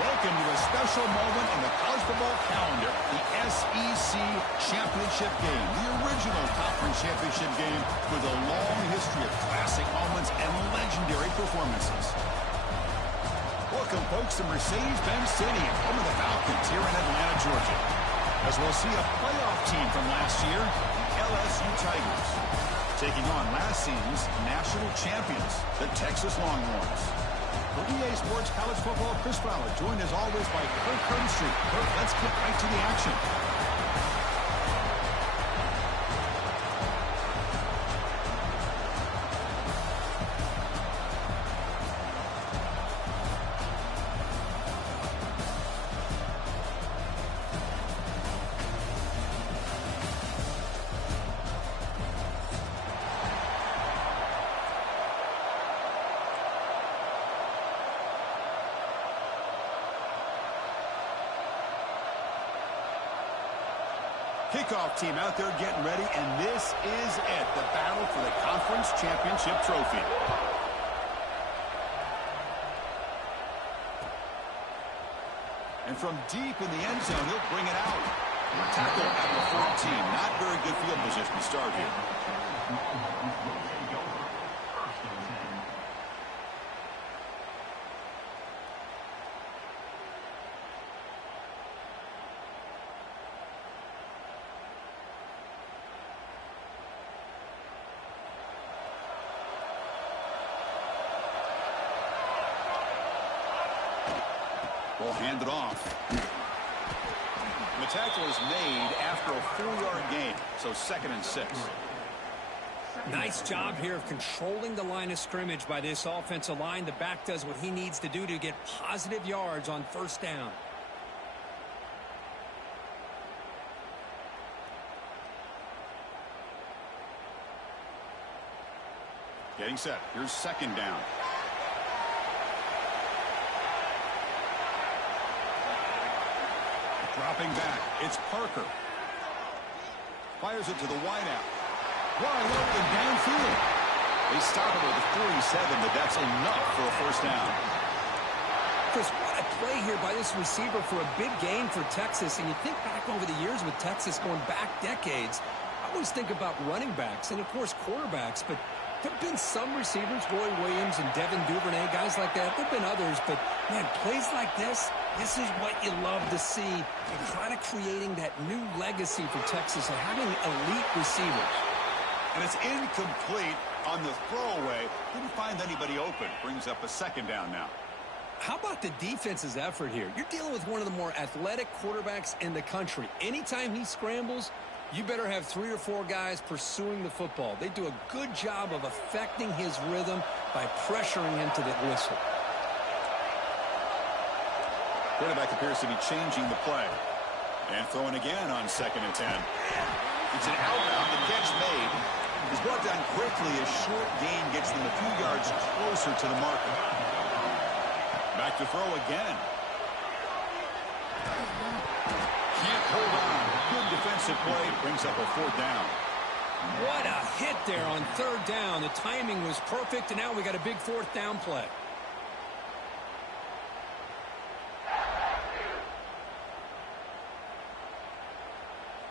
Welcome to a special moment in the college football calendar, the SEC Championship game, the original conference championship game with a long history of classic moments and legendary performances. Welcome, folks, to Mercedes-Benz Stadium, home of the Falcons here in Atlanta, Georgia, as we'll see a playoff team from last year, the LSU Tigers, taking on last season's national champions, the Texas Longhorns. For EA Sports College Football, Chris Fowler, joined as always by Kirk Herbstreit. Kirk, let's get right to the action. Kickoff team out there getting ready, and this is it, the battle for the conference championship trophy. And from deep in the end zone, he'll bring it out. Tackle at the 14. Not very good field position to start here. Ball handed off. The tackle is made after a 4-yard gain, so 2nd and 6. Nice job here of controlling the line of scrimmage by this offensive line. The back does what he needs to do to get positive yards on 1st down. Getting set. Here's 2nd down. Dropping back, it's Parker. Fires it to the wideout. Wide open downfield. They stop it with a 47, but that's enough for a 1st down. Chris, what a play here by this receiver for a big gain for Texas. And you think back over the years with Texas going back decades, I always think about running backs and, of course, quarterbacks, but there have been some receivers, Roy Williams and Devin Duvernay, guys like that. There have been others, but, man, plays like this is what you love to see. And kind of creating that new legacy for Texas of having elite receivers. And it's incomplete on the throwaway. Didn't find anybody open. Brings up a 2nd down now. How about the defense's effort here? You're dealing with one of the more athletic quarterbacks in the country. Anytime he scrambles, you better have 3 or 4 guys pursuing the football. They do a good job of affecting his rhythm by pressuring him to the whistle. Quarterback appears to be changing the play. And throwing again on 2nd and 10. It's an outbound. The catch made. He's brought down quickly. A short gain gets them a few yards closer to the marker. Back to throw again. Can't hold on. Good defensive play. Brings up a 4th down. What a hit there on 3rd down. The timing was perfect, and now we got a big 4th down play.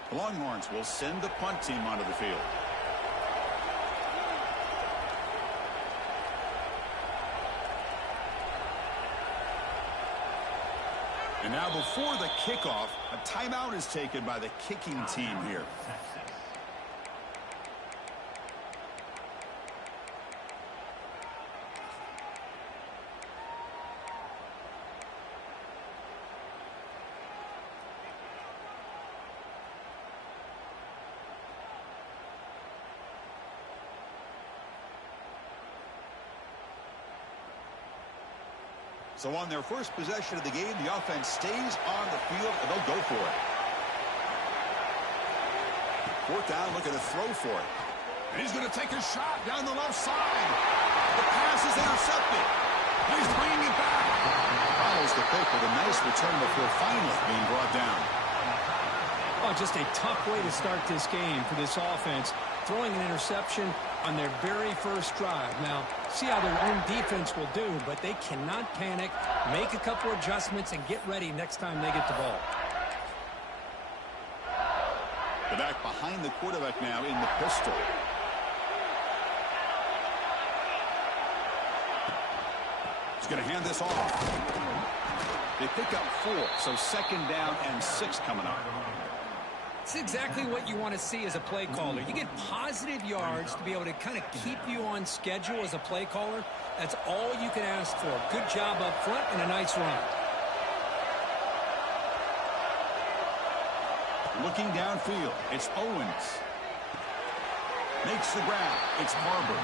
The Longhorns will send the punt team onto the field. And now before the kickoff, a timeout is taken by the kicking team here. So on their first possession of the game, the offense stays on the field, and they'll go for it. 4th down, looking to throw for it. And he's going to take a shot down the left side. The pass is intercepted. And he's bringing it back. Follows the pick with a nice return before finally being brought down. Oh, Oh, just a tough way to start this game for this offense. Throwing an interception on their very first drive. Now, see how their own defense will do, but they cannot panic, make a couple adjustments, and get ready next time they get the ball. The back behind the quarterback now in the pistol. He's going to hand this off. They pick up 4, so 2nd down and 6 coming up. It's exactly what you want to see as a play caller. You get positive yards to be able to kind of keep you on schedule as a play caller. That's all you can ask for. Good job up front and a nice run. Looking downfield, it's Owens. Makes the grab. It's Barber.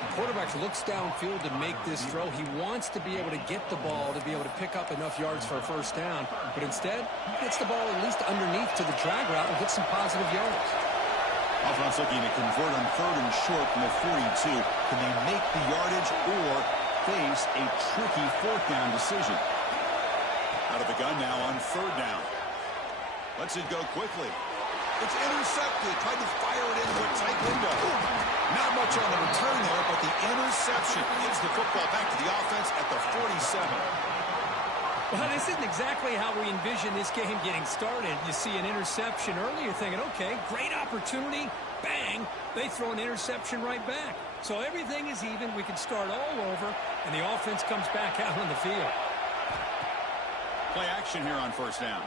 The quarterback looks downfield to make this throw. He wants to be able to get the ball to be able to pick up enough yards for a first down. But instead, he gets the ball at least underneath to the drag route and gets some positive yards. Offense looking to convert on 3rd and short from the 42. Can they make the yardage or face a tricky 4th down decision? Out of the gun now on 3rd down. Lets it go quickly. It's intercepted. Tried to fire it into a tight window. Not much on the return there, but the interception gives the football back to the offense at the 47. Well, this isn't exactly how we envision this game getting started. You see an interception early, you're thinking, okay, great opportunity. Bang, they throw an interception right back. So everything is even. We can start all over, and the offense comes back out on the field. Play action here on 1st down.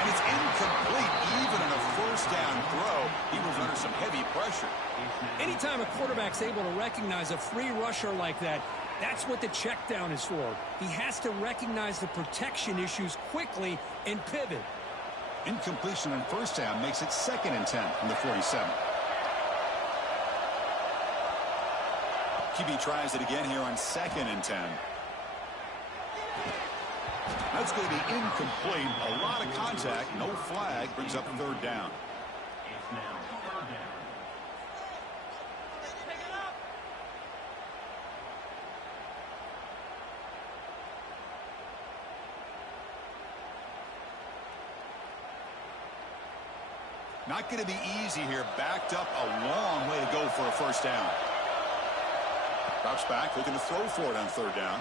And it's incomplete, even on a 1st down throw. He was under some heavy pressure. Anytime a quarterback's able to recognize a free rusher like that, that's what the check down is for. He has to recognize the protection issues quickly and pivot. Incompletion on 1st down makes it 2nd and 10 from the 47. QB tries it again here on 2nd and 10. That's going to be incomplete. A lot of contact. No flag. Brings up 3rd down. Not going to be easy here. Backed up a long way to go for a 1st down. Drops back. Looking to throw for it on 3rd down.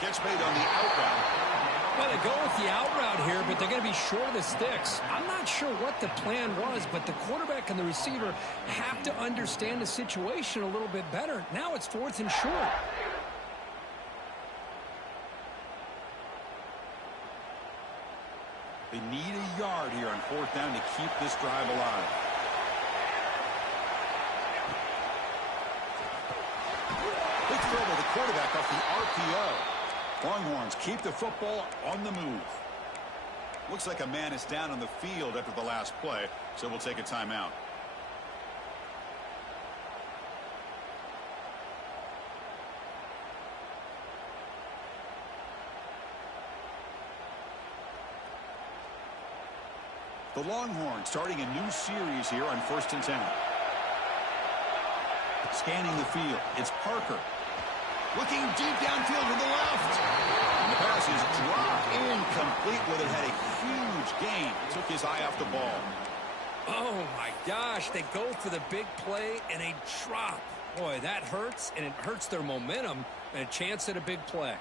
Catch made on the out route. Well, they go with the out route here, but they're going to be short of the sticks. I'm not sure what the plan was, but the quarterback and the receiver have to understand the situation a little bit better. Now it's 4th and short. They need a yard here on 4th down to keep this drive alive. Big throw by the quarterback off the RPO. Longhorns keep the football on the move. Looks like a man is down on the field after the last play, so we'll take a timeout. The Longhorns starting a new series here on 1st and 10. Scanning the field, it's Parker. Looking deep downfield to the left. And the pass is dropped incomplete. Would have had a huge gain. Took his eye off the ball. Oh, my gosh. They go for the big play and a drop. Boy, that hurts, and it hurts their momentum and a chance at a big play.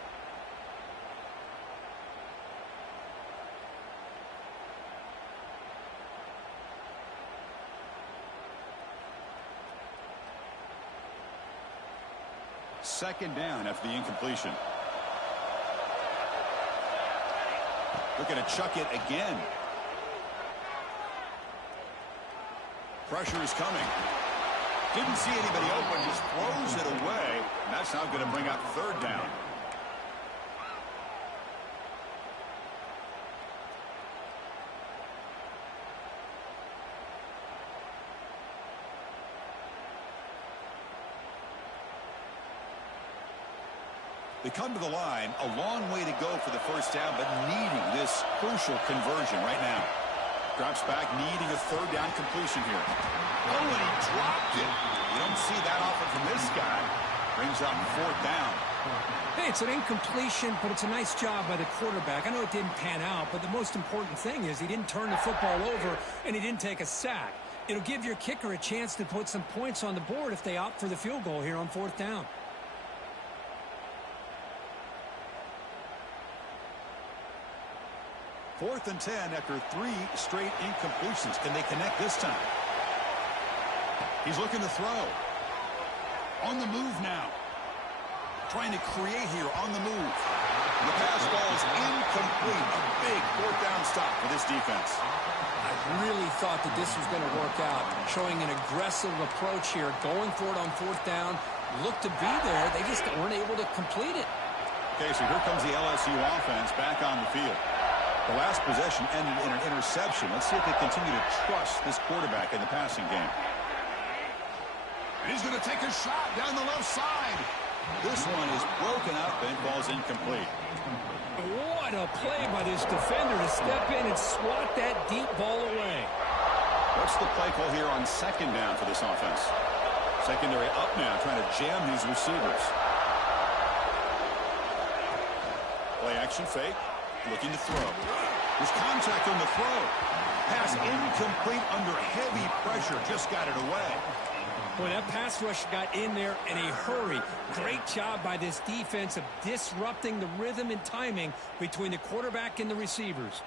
Second down after the incompletion. Looking to chuck it again. Pressure is coming. Didn't see anybody open, just throws it away. And that's now going to bring up 3rd down. They come to the line, a long way to go for the 1st down, but needing this crucial conversion right now. Drops back, needing a 3rd down completion here. Oh, and he dropped it. You don't see that often from this guy. Brings up 4th down. Hey, it's an incompletion, but it's a nice job by the quarterback. I know it didn't pan out, but the most important thing is he didn't turn the football over and he didn't take a sack. It'll give your kicker a chance to put some points on the board if they opt for the field goal here on 4th down. Fourth and 10 after 3 straight incompletions. Can they connect this time? He's looking to throw. On the move now. Trying to create here on the move. The pass ball is incomplete. A big 4th down stop for this defense. I really thought that this was going to work out. Showing an aggressive approach here. Going for it on 4th down. Looked to be there. They just weren't able to complete it. Okay, so here comes the LSU offense back on the field. The last possession ended in an interception. Let's see if they continue to trust this quarterback in the passing game. And he's going to take a shot down the left side. This one is broken up and falls incomplete. What a play by this defender to step in and swat that deep ball away. What's the play call here on 2nd down for this offense? Secondary up now, trying to jam these receivers. Play action fake. Looking to throw. There's contact on the throw. Pass incomplete under heavy pressure. Just got it away. Boy, that pass rush got in there in a hurry. Great job by this defense of disrupting the rhythm and timing between the quarterback and the receivers.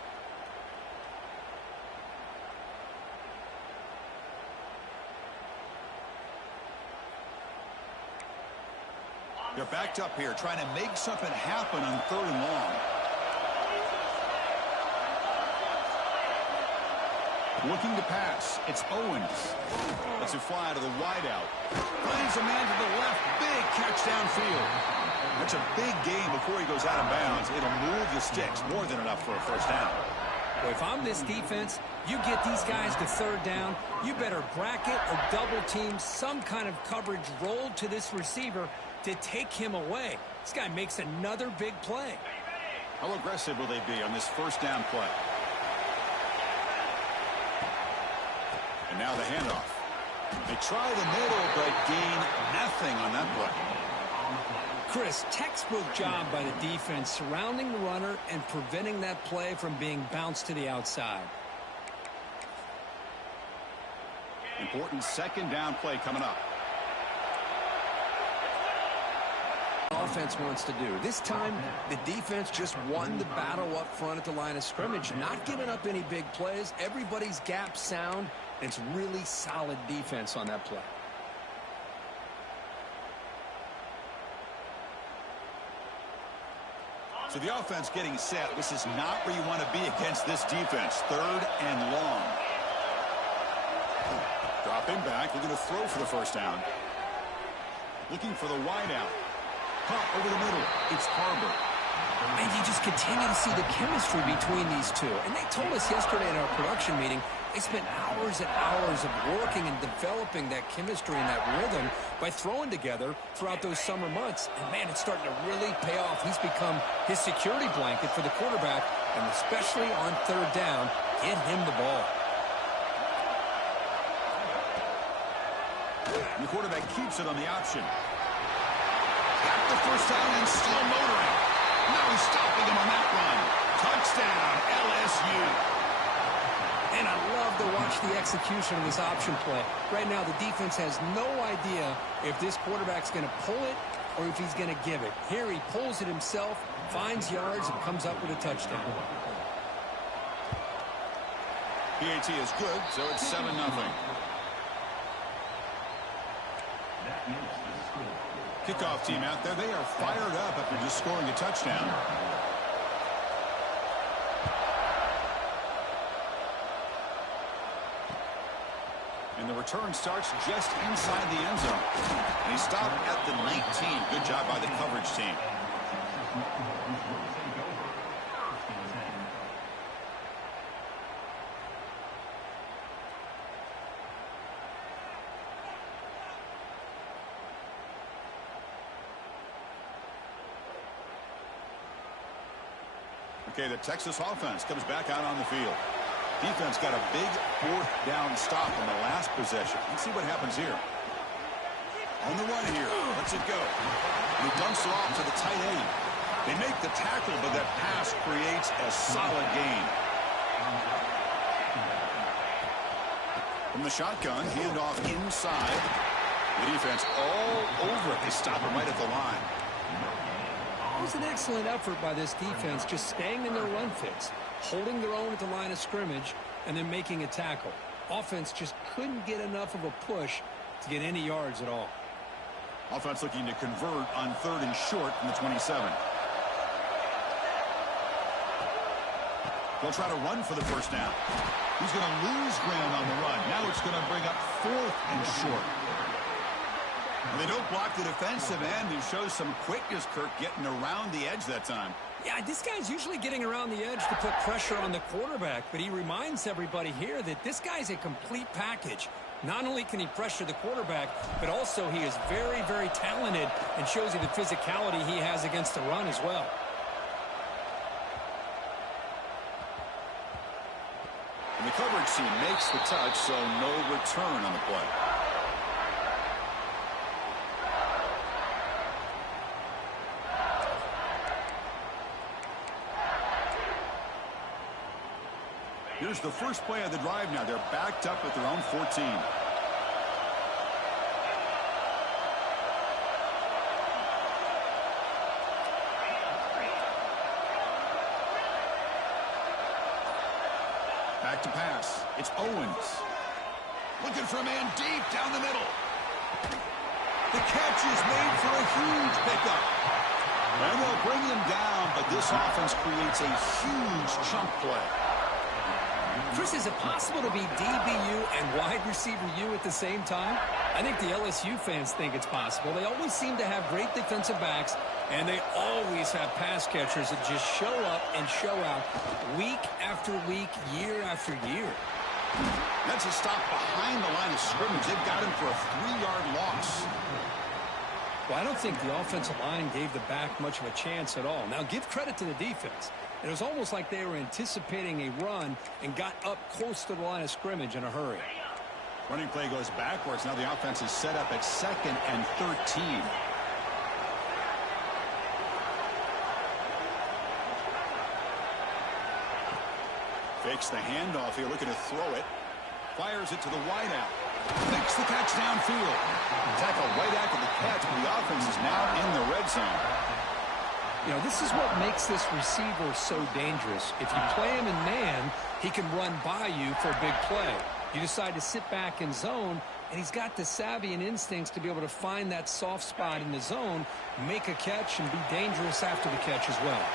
They're backed up here, trying to make something happen on 3rd and long. Looking to pass. It's Owens. Lets it fly to the wideout. Finds a man to the left. Big catch downfield. That's a big gain before he goes out of bounds. It'll move the sticks. More than enough for a 1st down. Well, if I'm this defense, you get these guys to 3rd down. You better bracket or double team some kind of coverage rolled to this receiver to take him away. This guy makes another big play. How aggressive will they be on this 1st down play? And now the handoff. They try the middle, but gain nothing on that play. Chris, textbook job by the defense surrounding the runner and preventing that play from being bounced to the outside. Important 2nd down play coming up. Offense wants to do. This time, the defense just won the battle up front at the line of scrimmage, not giving up any big plays. Everybody's gap sound. It's really solid defense on that play. So the offense getting set. This is not where you want to be against this defense. 3rd and long. Dropping back. Looking to throw for the 1st down. Looking for the wideout. Pop over the middle. It's Harbor. And you just continue to see the chemistry between these two. And they told us yesterday in our production meeting, they spent hours and hours of working and developing that chemistry and that rhythm by throwing together throughout those summer months. And, man, it's starting to really pay off. He's become his security blanket for the quarterback, and especially on 3rd down, get him the ball. And the quarterback keeps it on the option. Got the 1st down and still motoring. Now he's stopping him on that run. Touchdown, LSU. And I love to watch the execution of this option play. Right now, the defense has no idea if this quarterback's going to pull it or if he's going to give it. Here he pulls it himself, finds yards, and comes up with a touchdown. PAT is good, so it's 7-0. Kickoff team out there. They are fired up after just scoring a touchdown. And the return starts just inside the end zone. And he stopped at the 19. Good job by the coverage team. Okay, the Texas offense comes back out on the field. Defense got a big 4th down stop on the last possession. Let's see what happens here. On the run here. Lets it go. And he dumps it off to the tight end. They make the tackle, but that pass creates a solid gain. From the shotgun, handoff inside. The defense all over it. They stop him right at the line. It was an excellent effort by this defense, just staying in their run fits, holding their own at the line of scrimmage, and then making a tackle. Offense just couldn't get enough of a push to get any yards at all. Offense looking to convert on 3rd and short from the 27. They'll try to run for the first down. He's going to lose ground on the run. Now it's going to bring up 4th and short. And they don't block the defensive end, who shows some quickness, Kirk, getting around the edge that time. Yeah, this guy's usually getting around the edge to put pressure on the quarterback, but he reminds everybody here that this guy's a complete package. Not only can he pressure the quarterback, but also he is very, very talented and shows you the physicality he has against the run as well. And the coverage team makes the touch, so no return on the play. Here's the first play of the drive now. They're backed up at their own 14. Back to pass. It's Owens. Looking for a man deep down the middle. The catch is made for a huge pickup. And they'll bring him down, but this offense creates a huge chunk play. Chris, is it possible to be DBU and wide receiver U at the same time? I think the LSU fans think it's possible. They always seem to have great defensive backs, and they always have pass catchers that just show up and show out week after week, year after year. That's a stop behind the line of scrimmage. They've got him for a 3-yard loss. Well, I don't think the offensive line gave the back much of a chance at all. Now, give credit to the defense. It was almost like they were anticipating a run and got up close to the line of scrimmage in a hurry. Running play goes backwards. Now the offense is set up at 2nd and 13. Fakes the handoff here, looking to throw it. Fires it to the wideout. Makes the catch downfield. Tackle right after the catch, but the offense is now in the red zone. You know, this is what makes this receiver so dangerous. If you play him in man, he can run by you for a big play. You decide to sit back in zone, and he's got the savvy and instincts to be able to find that soft spot in the zone, make a catch, and be dangerous after the catch as well.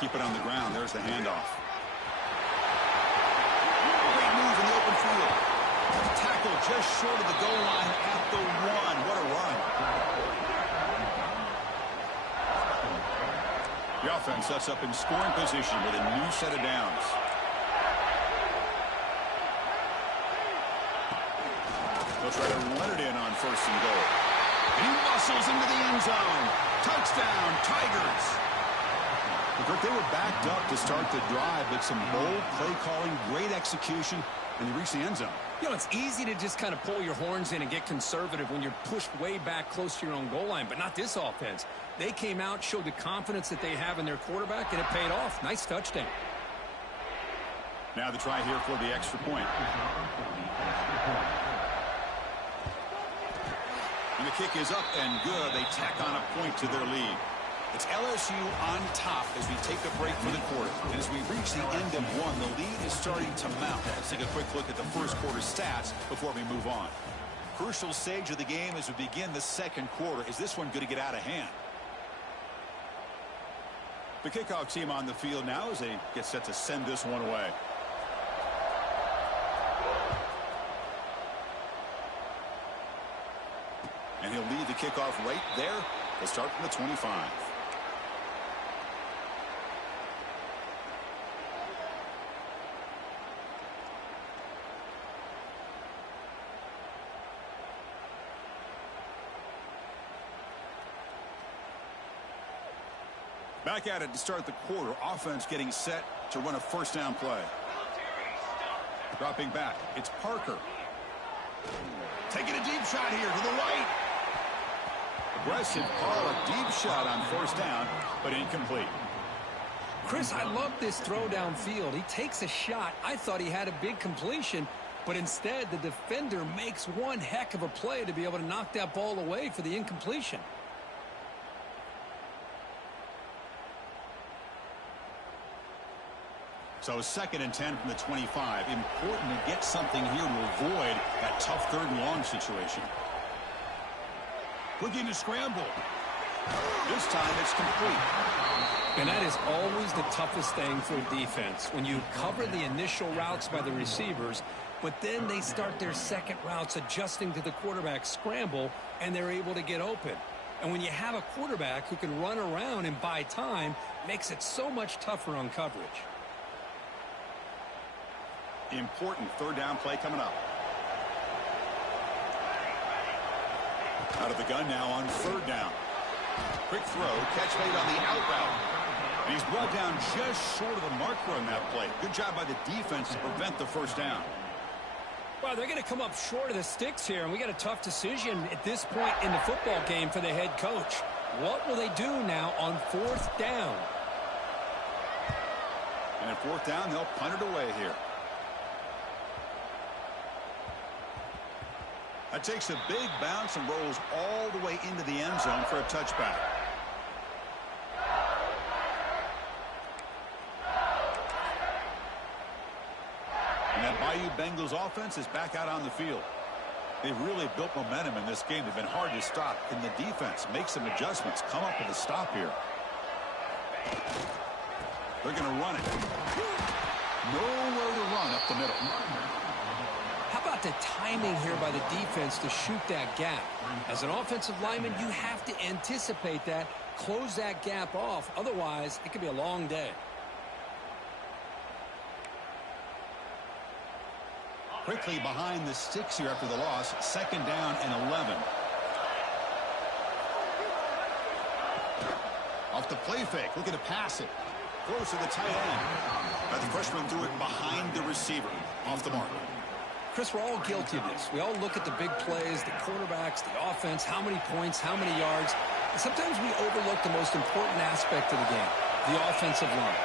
Keep it on the ground. There's the handoff. Great move in the open field. Tackle just short of the goal line at the 1. What a run. The offense sets up in scoring position with a new set of downs. They'll try to run it in on 1st and goal. And he muscles into the end zone. Touchdown, Tigers. Kirk, they were backed up to start the drive, but some bold play calling, great execution, and they reached the end zone. You know, it's easy to just kind of pull your horns in and get conservative when you're pushed way back close to your own goal line, but not this offense. They came out, showed the confidence that they have in their quarterback, and it paid off. Nice touchdown. Now the try here for the extra point. And the kick is up and good. They tack on a point to their lead. It's LSU on top as we take a break for the quarter. And as we reach the end of 1, the lead is starting to mount. Let's take a quick look at the first quarter stats before we move on. Crucial stage of the game as we begin the second quarter. Is this one going to get out of hand? The kickoff team on the field now as they get set to send this one away. And he'll lead the kickoff right there. They'll start from the 25. Back at it to start the quarter. Offense getting set to run a first down play. Dropping back, it's Parker. Taking a deep shot here to the right. Aggressive call, a deep shot on first down, but incomplete. Chris, I love this throw downfield. He takes a shot. I thought he had a big completion, but instead the defender makes one heck of a play to be able to knock that ball away for the incompletion. So 2nd and 10 from the 25. Important to get something here to avoid that tough 3rd and long situation. Looking to scramble. This time it's complete. And that is always the toughest thing for a defense. When you cover the initial routes by the receivers, but then they start their second routes adjusting to the quarterback scramble, and they're able to get open. And when you have a quarterback who can run around and buy time, it makes it so much tougher on coverage. Important 3rd down play coming up. Out of the gun now on 3rd down. Quick throw, catch made on the out route. And he's brought down just short of the marker on that play. Good job by the defense to prevent the 1st down. Well, they're going to come up short of the sticks here, and we got a tough decision at this point in the football game for the head coach. What will they do now on 4th down? And at 4th down, they'll punt it away here. That takes a big bounce and rolls all the way into the end zone for a touchback. And that Bayou Bengals offense is back out on the field. They've really built momentum in this game. They've been hard to stop. Can the defense make some adjustments, come up with a stop here? They're going to run it. Nowhere to run up the middle. How about the timing here by the defense to shoot that gap? As an offensive lineman, you have to anticipate that, close that gap off. Otherwise, it could be a long day. Quickly behind the sticks here after the loss. 2nd down and 11. Off the play fake, looking to pass it. Close to the tight end. The freshman threw it behind the receiver. Off the mark. Chris, we're all guilty of this. We all look at the big plays, the quarterbacks, the offense, how many points, how many yards. And sometimes we overlook the most important aspect of the game, the offensive line.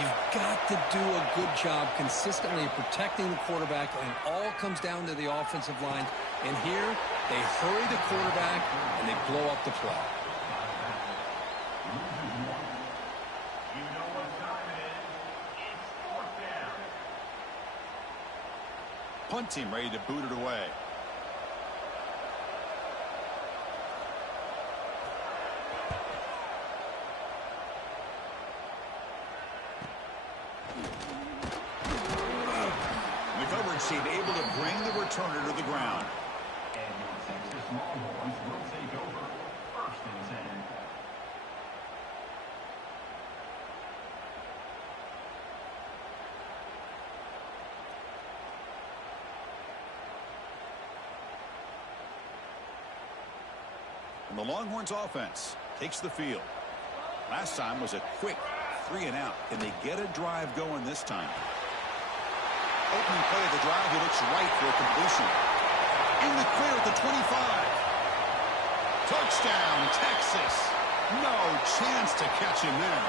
You've got to do a good job consistently of protecting the quarterback, and it all comes down to the offensive line. And here, they hurry the quarterback, and they blow up the play. Punt team ready to boot it away. The coverage team able to bring the returner to the ground. And your Texas Longhorns will take over 1st and 10. And the Longhorns offense takes the field. Last time was a quick 3 and out. Can they get a drive going this time? Opening play of the drive, he looks right for a completion. In the clear at the 25. Touchdown, Texas. No chance to catch him there.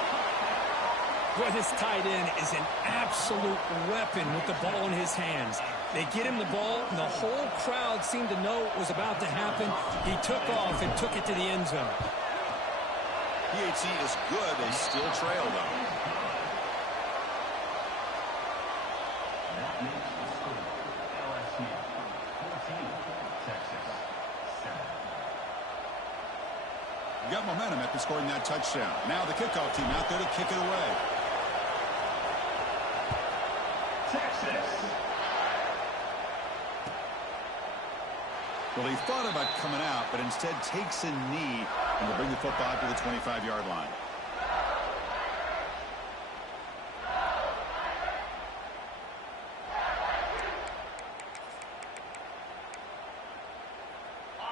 Boy, this tight end is an absolute weapon with the ball in his hands. They get him the ball, and the whole crowd seemed to know what was about to happen. He took off and took it to the end zone. PAT is good. They still trail, though. That makes the score LSU 14, Texas 7. You got momentum after scoring that touchdown. Now the kickoff team out there to kick it away. Texas. Well, he thought about coming out, but instead takes a knee and will bring the football to the 25-yard line.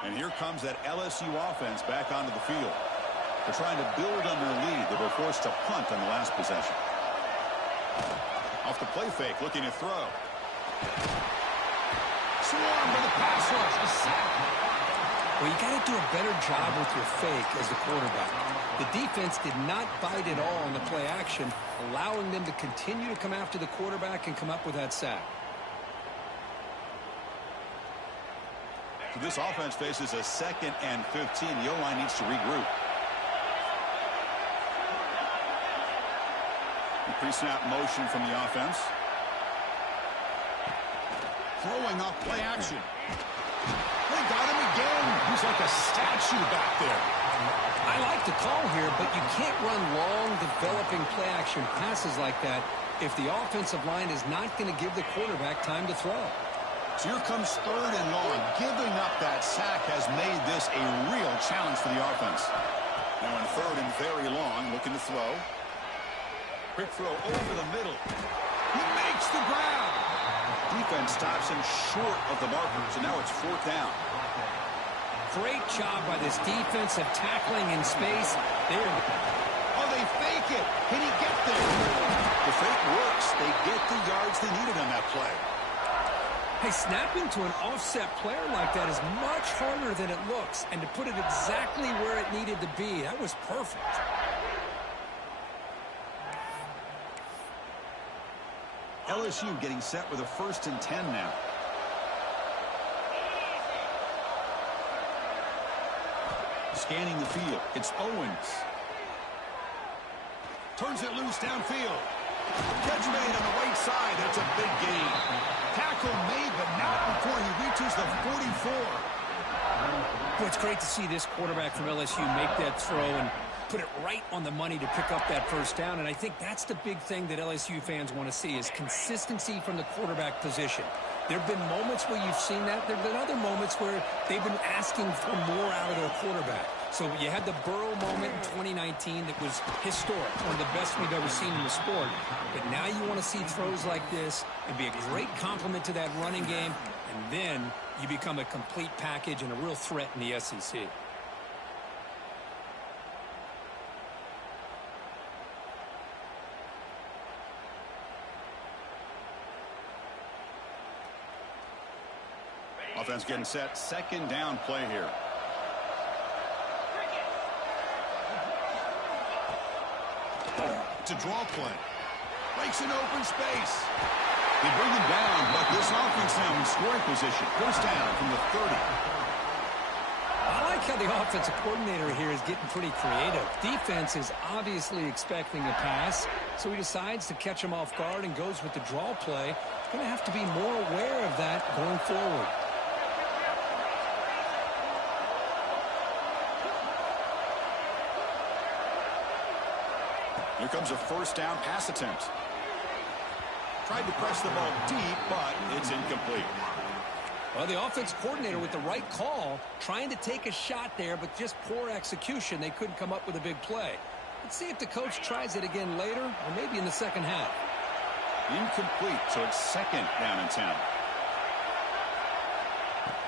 And here comes that LSU offense back onto the field. They're trying to build on their lead. They were forced to punt on the last possession. Off the play fake, looking to throw. Swarmed by the pass rush. A sack. Well, you got to do a better job with your fake as the quarterback. The defense did not bite at all on the play action, allowing them to continue to come after the quarterback and come up with that sack. So this offense faces a 2nd and 15. The O-line needs to regroup. Pre-snap motion from the offense. Throwing off play action. They got him again. He's like a statue back there. I like the call here, but you can't run long, developing play-action passes like that if the offensive line is not going to give the quarterback time to throw. So here comes 3rd and long. Giving up that sack has made this a real challenge for the offense. Now in 3rd and very long, looking to throw. Quick throw over the middle. He makes the grab. Defense stops him short of the marker, so now it's 4th down. Great job by this defensive tackling in space. There. Oh, they fake it. Can he get there? The fake works. They get the yards they needed on that play. Hey, snapping to an offset player like that is much harder than it looks. And to put it exactly where it needed to be, that was perfect. LSU getting set with a 1st and 10 now. Scanning the field. It's Owens. Turns it loose downfield. Catch made on the right side. That's a big gain. Tackle made, but not before he reaches the 44. Well, it's great to see this quarterback from LSU make that throw and put it right on the money to pick up that 1st down. And I think that's the big thing that LSU fans want to see is consistency from the quarterback position. There have been moments where you've seen that. There have been other moments where they've been asking for more out of their quarterback. So you had the Burrow moment in 2019 that was historic, one of the best we've ever seen in the sport. But now you want to see throws like this and be a great complement to that running game. And then you become a complete package and a real threat in the SEC. Offense getting set. 2nd down play here. It's a draw play. Breaks an open space. They bring him down, but this offense now in scoring position. 1st down from the 30. I like how the offensive coordinator here is getting pretty creative. Defense is obviously expecting a pass, so he decides to catch him off guard and goes with the draw play. Going to have to be more aware of that going forward. Here comes a 1st down pass attempt. Tried to press the ball deep, but it's incomplete. Well, the offense coordinator with the right call, trying to take a shot there, but just poor execution. They couldn't come up with a big play. Let's see if the coach tries it again later, or maybe in the 2nd half. Incomplete, so it's 2nd down and 10.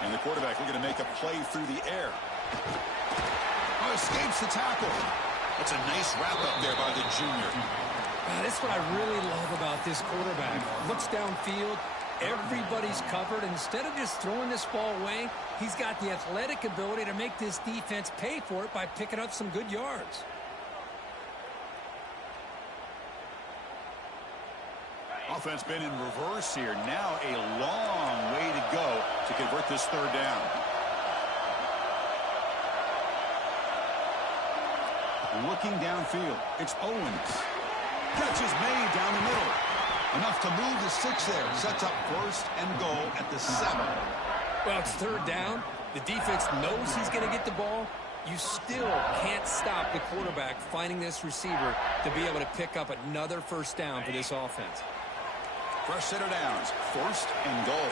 And the quarterback looking to make a play through the air. Oh, escapes the tackle. That's a nice wrap-up there by the junior. That's what I really love about this quarterback. Looks downfield, everybody's covered. Instead of just throwing this ball away, he's got the athletic ability to make this defense pay for it by picking up some good yards. Offense been in reverse here. Now a long way to go to convert this 3rd down. Looking downfield. It's Owens. Catch is made down the middle. Enough to move the 6 there. Sets up 1st and goal at the 7. Well, it's 3rd down. The defense knows he's going to get the ball. You still can't stop the quarterback finding this receiver to be able to pick up another 1st down for this offense. Fresh set of downs. 1st and goal.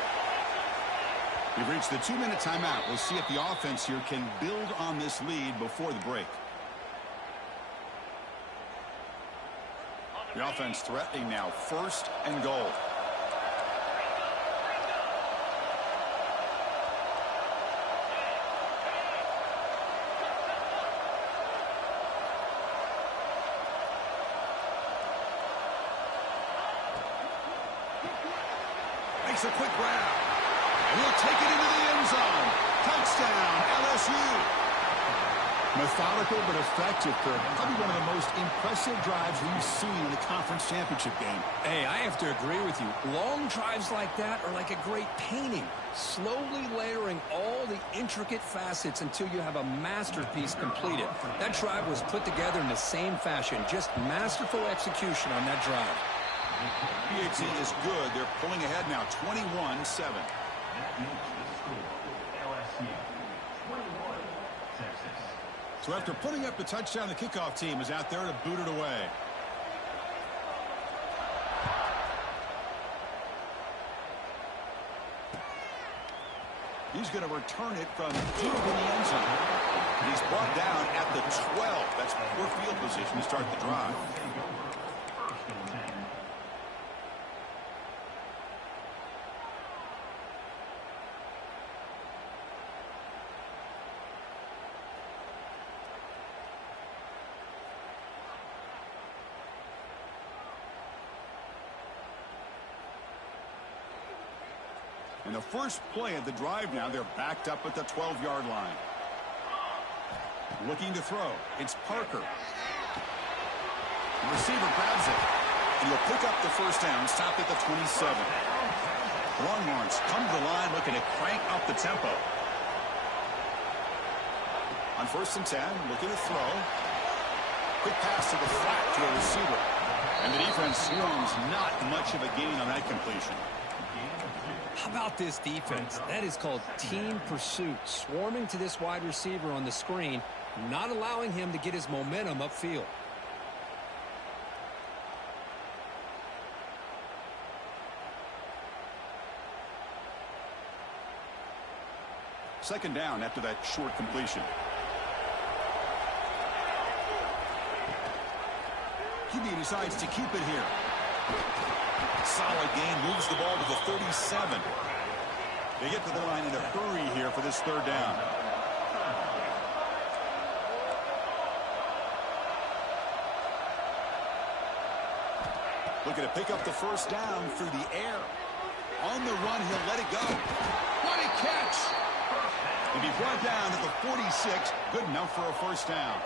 We've reached the 2-minute timeout. We'll see if the offense here can build on this lead before the break. The offense threatening now. 1st and goal. Makes a quick grab. And he'll take it into the end zone. Touchdown, LSU. Methodical but effective, Kirk. Probably one of the most impressive drives we've seen in the conference championship game. Hey, I have to agree with you. Long drives like that are like a great painting, slowly layering all the intricate facets until you have a masterpiece completed. That drive was put together in the same fashion, just masterful execution on that drive. PHC is good. They're pulling ahead now, 21-7. That makes the score LSU 21, Texas. So after putting up the touchdown, the kickoff team is out there to boot it away. He's going to return it from deep in the end zone. And he's brought down at the 12. That's poor field position to start the drive. First and 10. In the first play of the drive now, they're backed up at the 12-yard line. Looking to throw. It's Parker. The receiver grabs it. And he'll pick up the first down, stopped at the 27. Longhorns come to the line looking to crank up the tempo. On first and 10, looking to throw. Quick pass to the flat to a receiver. And the defense swarms not much of a gain on that completion. How about this defense? That is called team pursuit. Swarming to this wide receiver on the screen, not allowing him to get his momentum upfield. Second down after that short completion. QB decides to keep it here. Solid gain, moves the ball to the 37. They get to the line in a hurry here for this third down. Looking to pick up the first down through the air. On the run, he'll let it go. What a catch! And he brought down at the 46, good enough for a first down.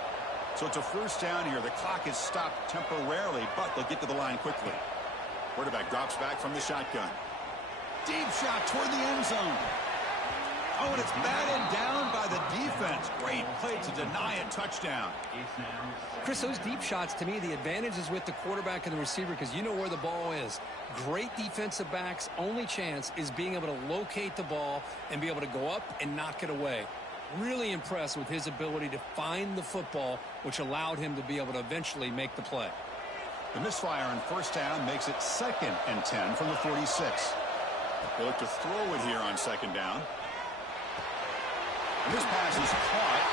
So it's a first down here. The clock is stopped temporarily, but they'll get to the line quickly. Quarterback drops back from the shotgun. Deep shot toward the end zone. Oh, and it's batted down by the defense. Great play to deny a touchdown. Chris, those deep shots, to me, the advantage is with the quarterback and the receiver because you know where the ball is. Great defensive backs' only chance is being able to locate the ball and be able to go up and knock it away. Really impressed with his ability to find the football, which allowed him to be able to eventually make the play. The misfire on first down makes it 2nd and 10 from the 46. They look to throw it here on second down. And this pass is caught.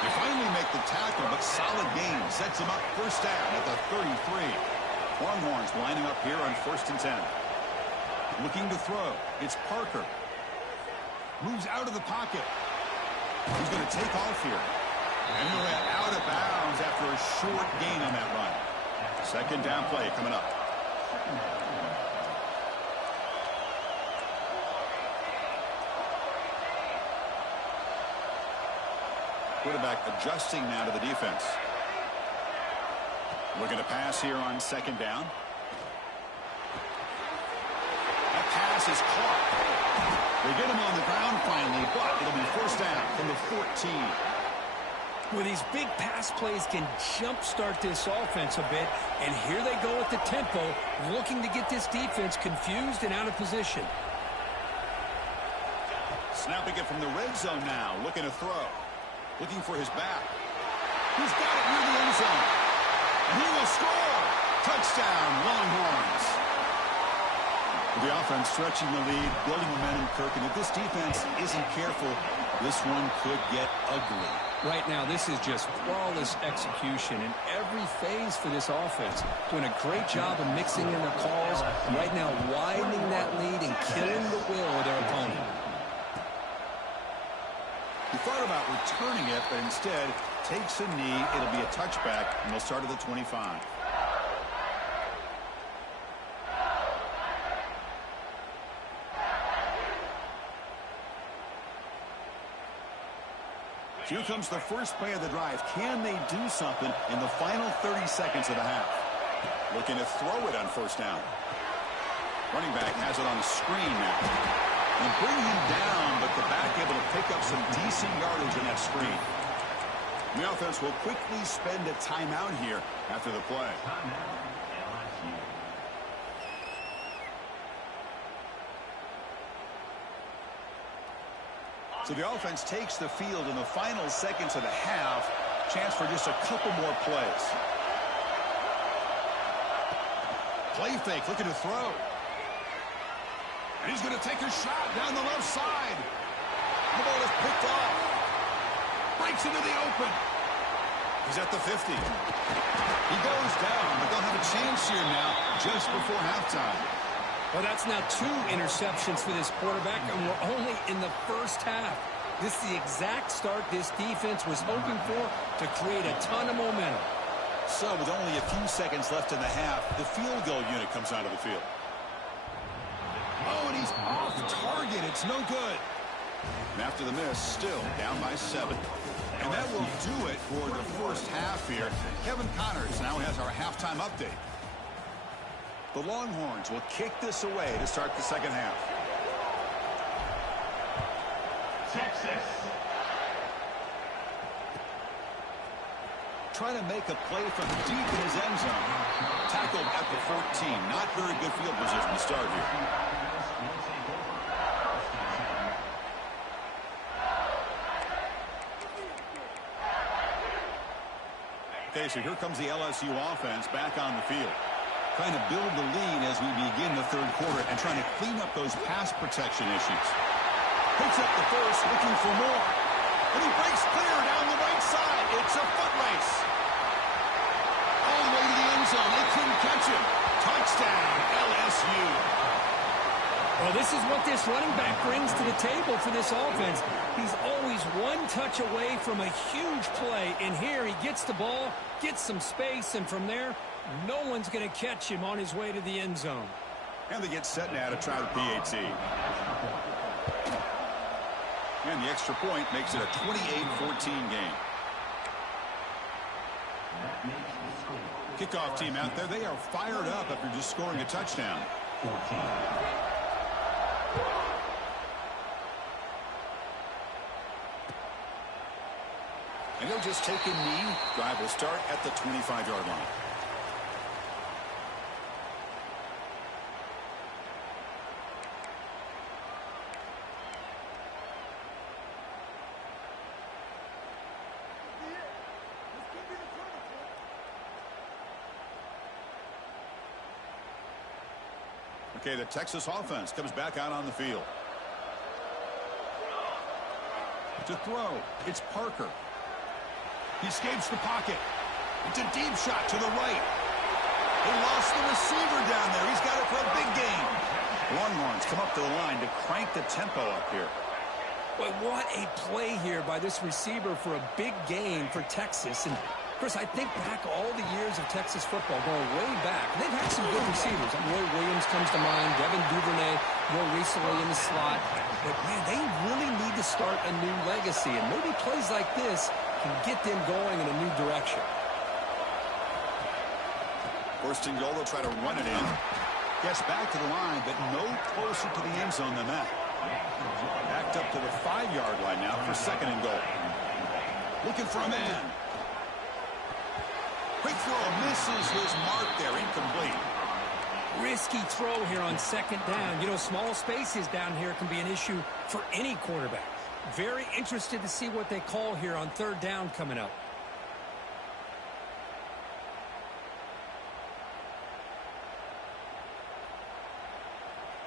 They finally make the tackle, but solid gain sets them up first down at the 33. Longhorns lining up here on first and 10. Looking to throw. It's Parker. Moves out of the pocket. He's going to take off here. And he'll head out of bounds after a short gain on that run. Second down play coming up. Quarterback adjusting now to the defense. Looking to pass here on second down. That pass is caught. They get him on the ground finally, but it'll be first down from the 14. Well, these big pass plays can jumpstart this offense a bit, and here they go at the tempo, looking to get this defense confused and out of position. Snapping it from the red zone now, looking to throw. Looking for his back. He's got it near the end zone. And he will score. Touchdown, Longhorns. The offense stretching the lead, building momentum, Kirk. And if this defense isn't careful, this one could get ugly. Right now, this is just flawless execution in every phase for this offense. Doing a great job of mixing in their calls. Right now, widening that lead and killing the will of their opponent. He thought about returning it, but instead takes a knee. It'll be a touchback, and they'll start at the 25. Here comes the first play of the drive. Can they do something in the final 30 seconds of the half? Looking to throw it on first down. Running back has it on the screen now. And bring him down, but the back able to pick up some decent yardage in that screen. The offense will quickly spend a timeout here after the play. So the offense takes the field in the final seconds of the half. Chance for just a couple more plays. Play fake, looking to throw. And he's going to take a shot down the left side. The ball is picked off. Breaks into the open. He's at the 50. He goes down, but they'll have a chance here now just before halftime. Well, that's now 2 interceptions for this quarterback, and we're only in the first half. This is the exact start this defense was hoping for to create a ton of momentum. So with only a few seconds left in the half, the field goal unit comes out of the field. Oh, and he's off target. It's no good. And after the miss, still down by 7. And that will do it for the first half here. Kevin Connors now has our halftime update. The Longhorns will kick this away to start the second half. Texas. Trying to make a play from deep in his end zone. Tackled at the 14. Not very good field position to start here. Okay, so here comes the LSU offense back on the field. Trying to build the lead as we begin the third quarter and trying to clean up those pass protection issues. Picks up the first, looking for more. And he breaks clear down the right side. It's a foot race. All the way to the end zone. They couldn't catch him. Touchdown, LSU. Well, this is what this running back brings to the table for this offense. He's always one touch away from a huge play. And here he gets the ball, gets some space, and from there, no one's going to catch him on his way to the end zone. And they get set now to try the PAT. And the extra point makes it a 28-14 game. Kickoff team out there. They are fired up after just scoring a touchdown. And they'll just take a knee. Drive will start at the 25-yard line. Okay, the Texas offense comes back out on the field. To throw, it's Parker. He escapes the pocket. It's a deep shot to the right. They lost the receiver down there. He's got it for a big gain. Longhorns come up to the line to crank the tempo up here. But what a play here by this receiver for a big gain for Texas. And Chris, I think back all the years of Texas football, going way back. They've had some good receivers. Roy Williams comes to mind, Devin Duvernay more recently in the slot. But, man, they really need to start a new legacy. And maybe plays like this can get them going in a new direction. First and goal, they'll try to run it in. Gets back to the line, but no closer to the end zone than that. Backed up to the 5-yard line now for second and goal. Looking for a man. Quick throw, misses his mark there, incomplete. Risky throw here on second down. You know, small spaces down here can be an issue for any quarterback. Very interested to see what they call here on third down coming up.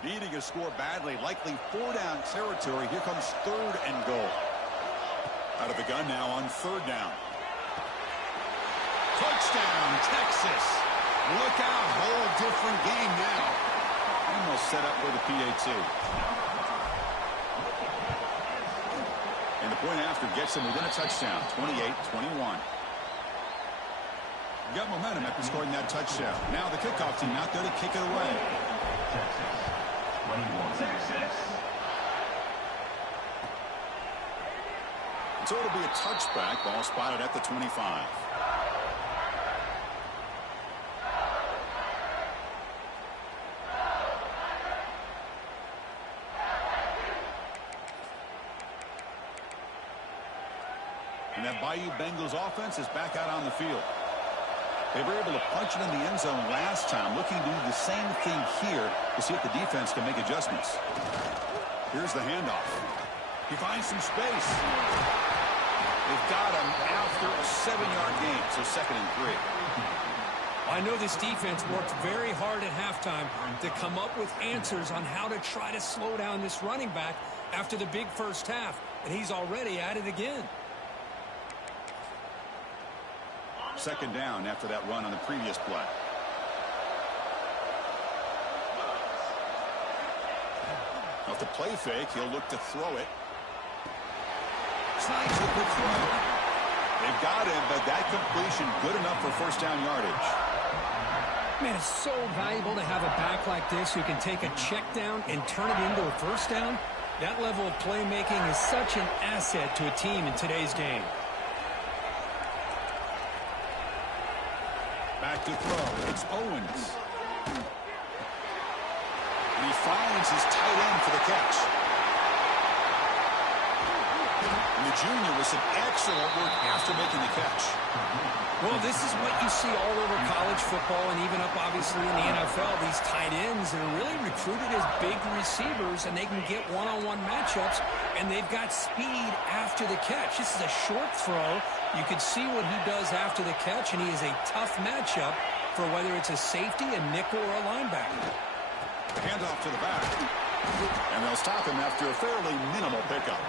Needing to score badly, likely 4-down territory. Here comes third and goal. Out of the gun now on third down. Touchdown, Texas. Look out, whole different game now. And they'll set up for the PAT. And the point after gets them within a touchdown, 28-21. Got momentum after scoring that touchdown. Now the kickoff team out there to kick it away. So it'll be a touchback. Ball spotted at the 25. And that Bayou Bengals offense is back out on the field. They were able to punch it in the end zone last time, looking to do the same thing here to see if the defense can make adjustments. Here's the handoff. He finds some space. They've got him after a 7-yard gain, so 2nd and 3. I know this defense worked very hard at halftime to come up with answers on how to try to slow down this running back after the big first half, and he's already at it again. 2nd down after that run on the previous play. Off the play fake, he'll look to throw it. Slides with the throw. They've got him, but that completion good enough for 1st down yardage. Man, it's so valuable to have a back like this who can take a check down and turn it into a 1st down. That level of playmaking is such an asset to a team in today's game. Back to throw. It's Owens. And he finds his tight end for the catch. And the junior with some excellent work after making the catch. Well, this is what you see all over college football and even up, obviously, in the NFL. These tight ends that are really recruited as big receivers, and they can get one-on-one matchups, and they've got speed after the catch. This is a short throw. You can see what he does after the catch, and he is a tough matchup for whether it's a safety, a nickel, or a linebacker. Handoff to the back. And they'll stop him after a fairly minimal pickup.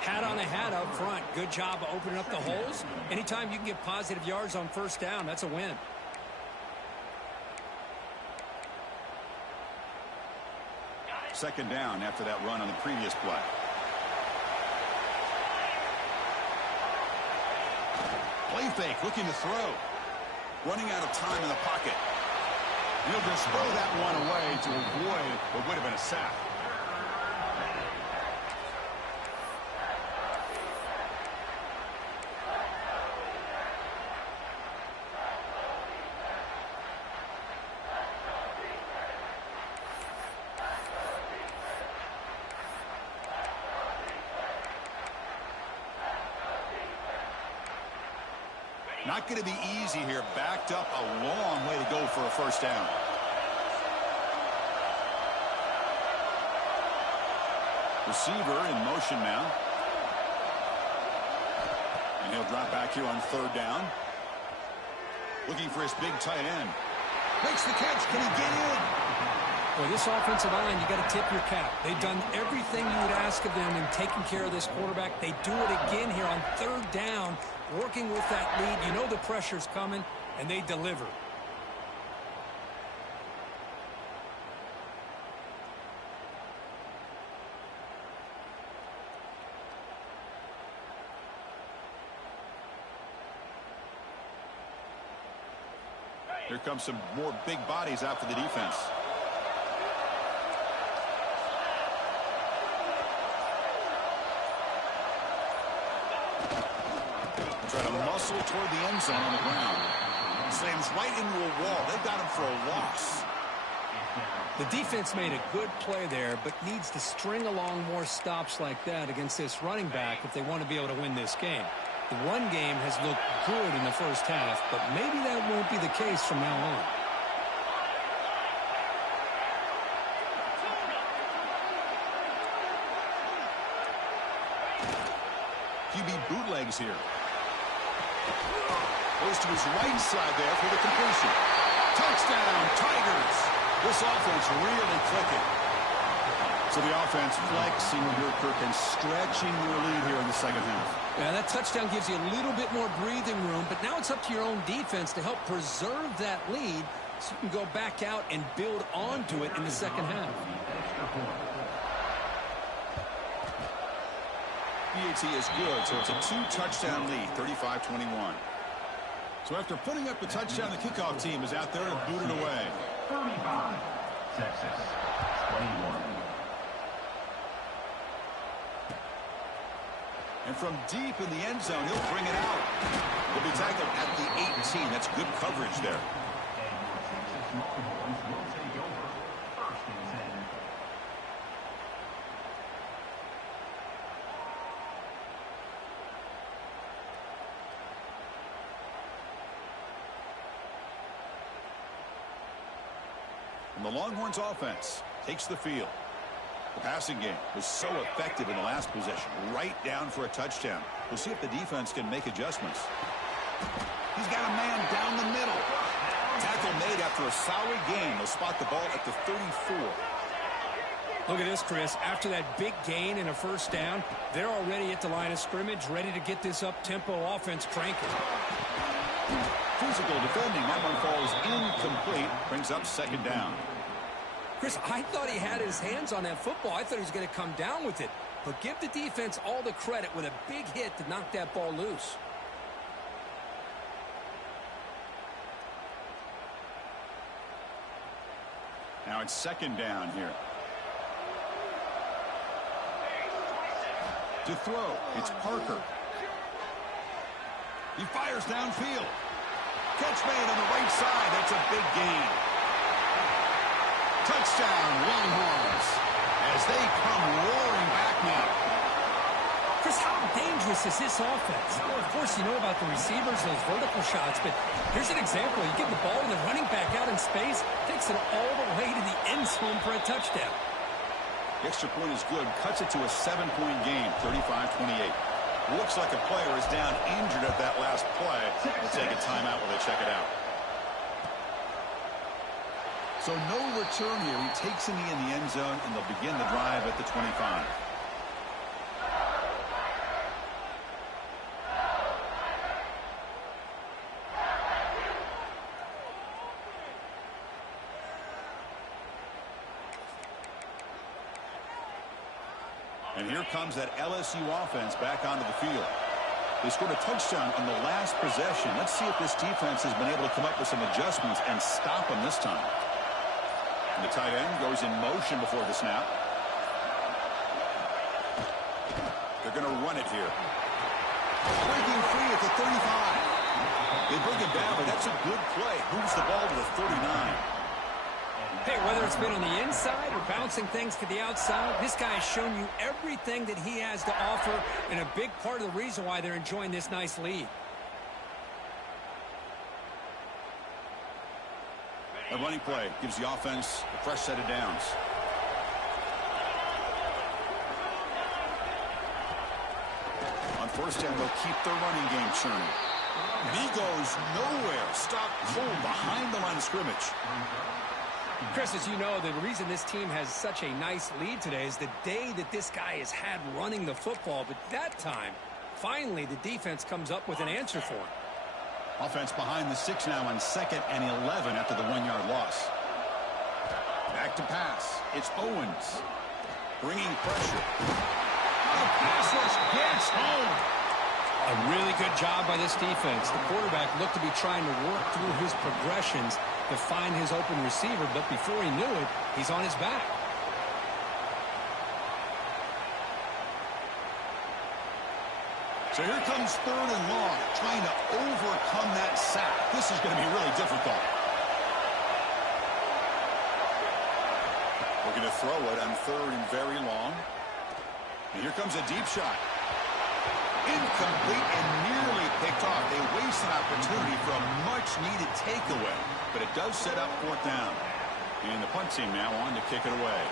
Hat on a hat up front. Good job of opening up the holes. Anytime you can get positive yards on 1st down, that's a win. Second down after that run on the previous play. Play fake, looking to throw. Running out of time in the pocket. He'll just throw that one away to avoid what would have been a sack. Not going to be easy here. Backed up a long way to go for a 1st down. Receiver in motion now. And he'll drop back here on 3rd down. Looking for his big tight end. Makes the catch. Can he get in? Well, this offensive line, you got to tip your cap. They've done everything you would ask of them in taking care of this quarterback. They do it again here on 3rd down, working with that lead. You know the pressure's coming, and they deliver. Here comes some more big bodies out for the defense. Try to muscle toward the end zone on the ground. Slams right into a wall. They got him for a loss. The defense made a good play there, but needs to string along more stops like that against this running back if they want to be able to win this game. The run game has looked good in the 1st half, but maybe that won't be the case from now on. QB bootlegs here. Goes to his right side there for the completion. Touchdown, Tigers. This offense really clicking. So the offense flexing here, Kirk, and stretching their lead here in the 2nd half. Yeah, that touchdown gives you a little bit more breathing room, but now it's up to your own defense to help preserve that lead so you can go back out and build onto it in the 2nd half. PAT is good, so it's a 2-touchdown lead, 35-21. So after putting up the touchdown, the kickoff team is out there and booted away. 35, Texas, 21. And from deep in the end zone, he'll bring it out. He'll be tackled at the 18. That's good coverage there. And the Longhorns offense takes the field. The passing game was so effective in the last possession, right down for a touchdown. We'll see if the defense can make adjustments. He's got a man down the middle. Tackle made after a solid gain. They'll spot the ball at the 34. Look at this, Chris. After that big gain and a first down, they're already at the line of scrimmage, ready to get this up-tempo offense cranking. Physical defending. That one falls incomplete. Brings up second down. Chris, I thought he had his hands on that football. I thought he was going to come down with it. But give the defense all the credit with a big hit to knock that ball loose. Now it's second down here. To throw, it's Parker. He fires downfield. Catch made on the right side. That's a big gain. Touchdown, Longhorns, as they come roaring back now. Chris, how dangerous is this offense? Well, of course, you know about the receivers, those vertical shots, but here's an example. You give the ball to the running back out in space, takes it all the way to the end zone for a touchdown. The extra point is good. Cuts it to a 7-point game, 35-28. Looks like a player is down injured at that last play. We'll take a timeout while they check it out. So no return here. He takes him in the end zone, and they'll begin the drive at the 25. And here comes that LSU offense back onto the field. They scored a touchdown on the last possession. Let's see if this defense has been able to come up with some adjustments and stop them this time. And the tight end goes in motion before the snap. They're going to run it here. Breaking free at the 35. They bring it down, but that's a good play. Moves the ball to the 39. Hey, whether it's been on the inside or bouncing things to the outside, this guy has shown you everything that he has to offer, and a big part of the reason why they're enjoying this nice lead. A running play gives the offense a fresh set of downs. On first down, they'll keep their running game churning. He goes nowhere. Stop cold behind the line of scrimmage. Chris, as you know, the reason this team has such a nice lead today is the day that this guy has had running the football. But that time, finally, the defense comes up with an answer for him. Offense behind the 6 now on 2nd and 11 after the 1-yard loss. Back to pass. It's Owens. Bringing pressure. The pass rush gets home. A really good job by this defense. The quarterback looked to be trying to work through his progressions to find his open receiver, but before he knew it, he's on his back. So here comes 3rd and long, trying to overcome that sack. This is going to be really difficult. We're going to throw it on 3rd and very long. And here comes a deep shot. Incomplete and nearly picked off. They waste an opportunity for a much-needed takeaway, but it does set up 4th down. And the punt team now on to kick it away.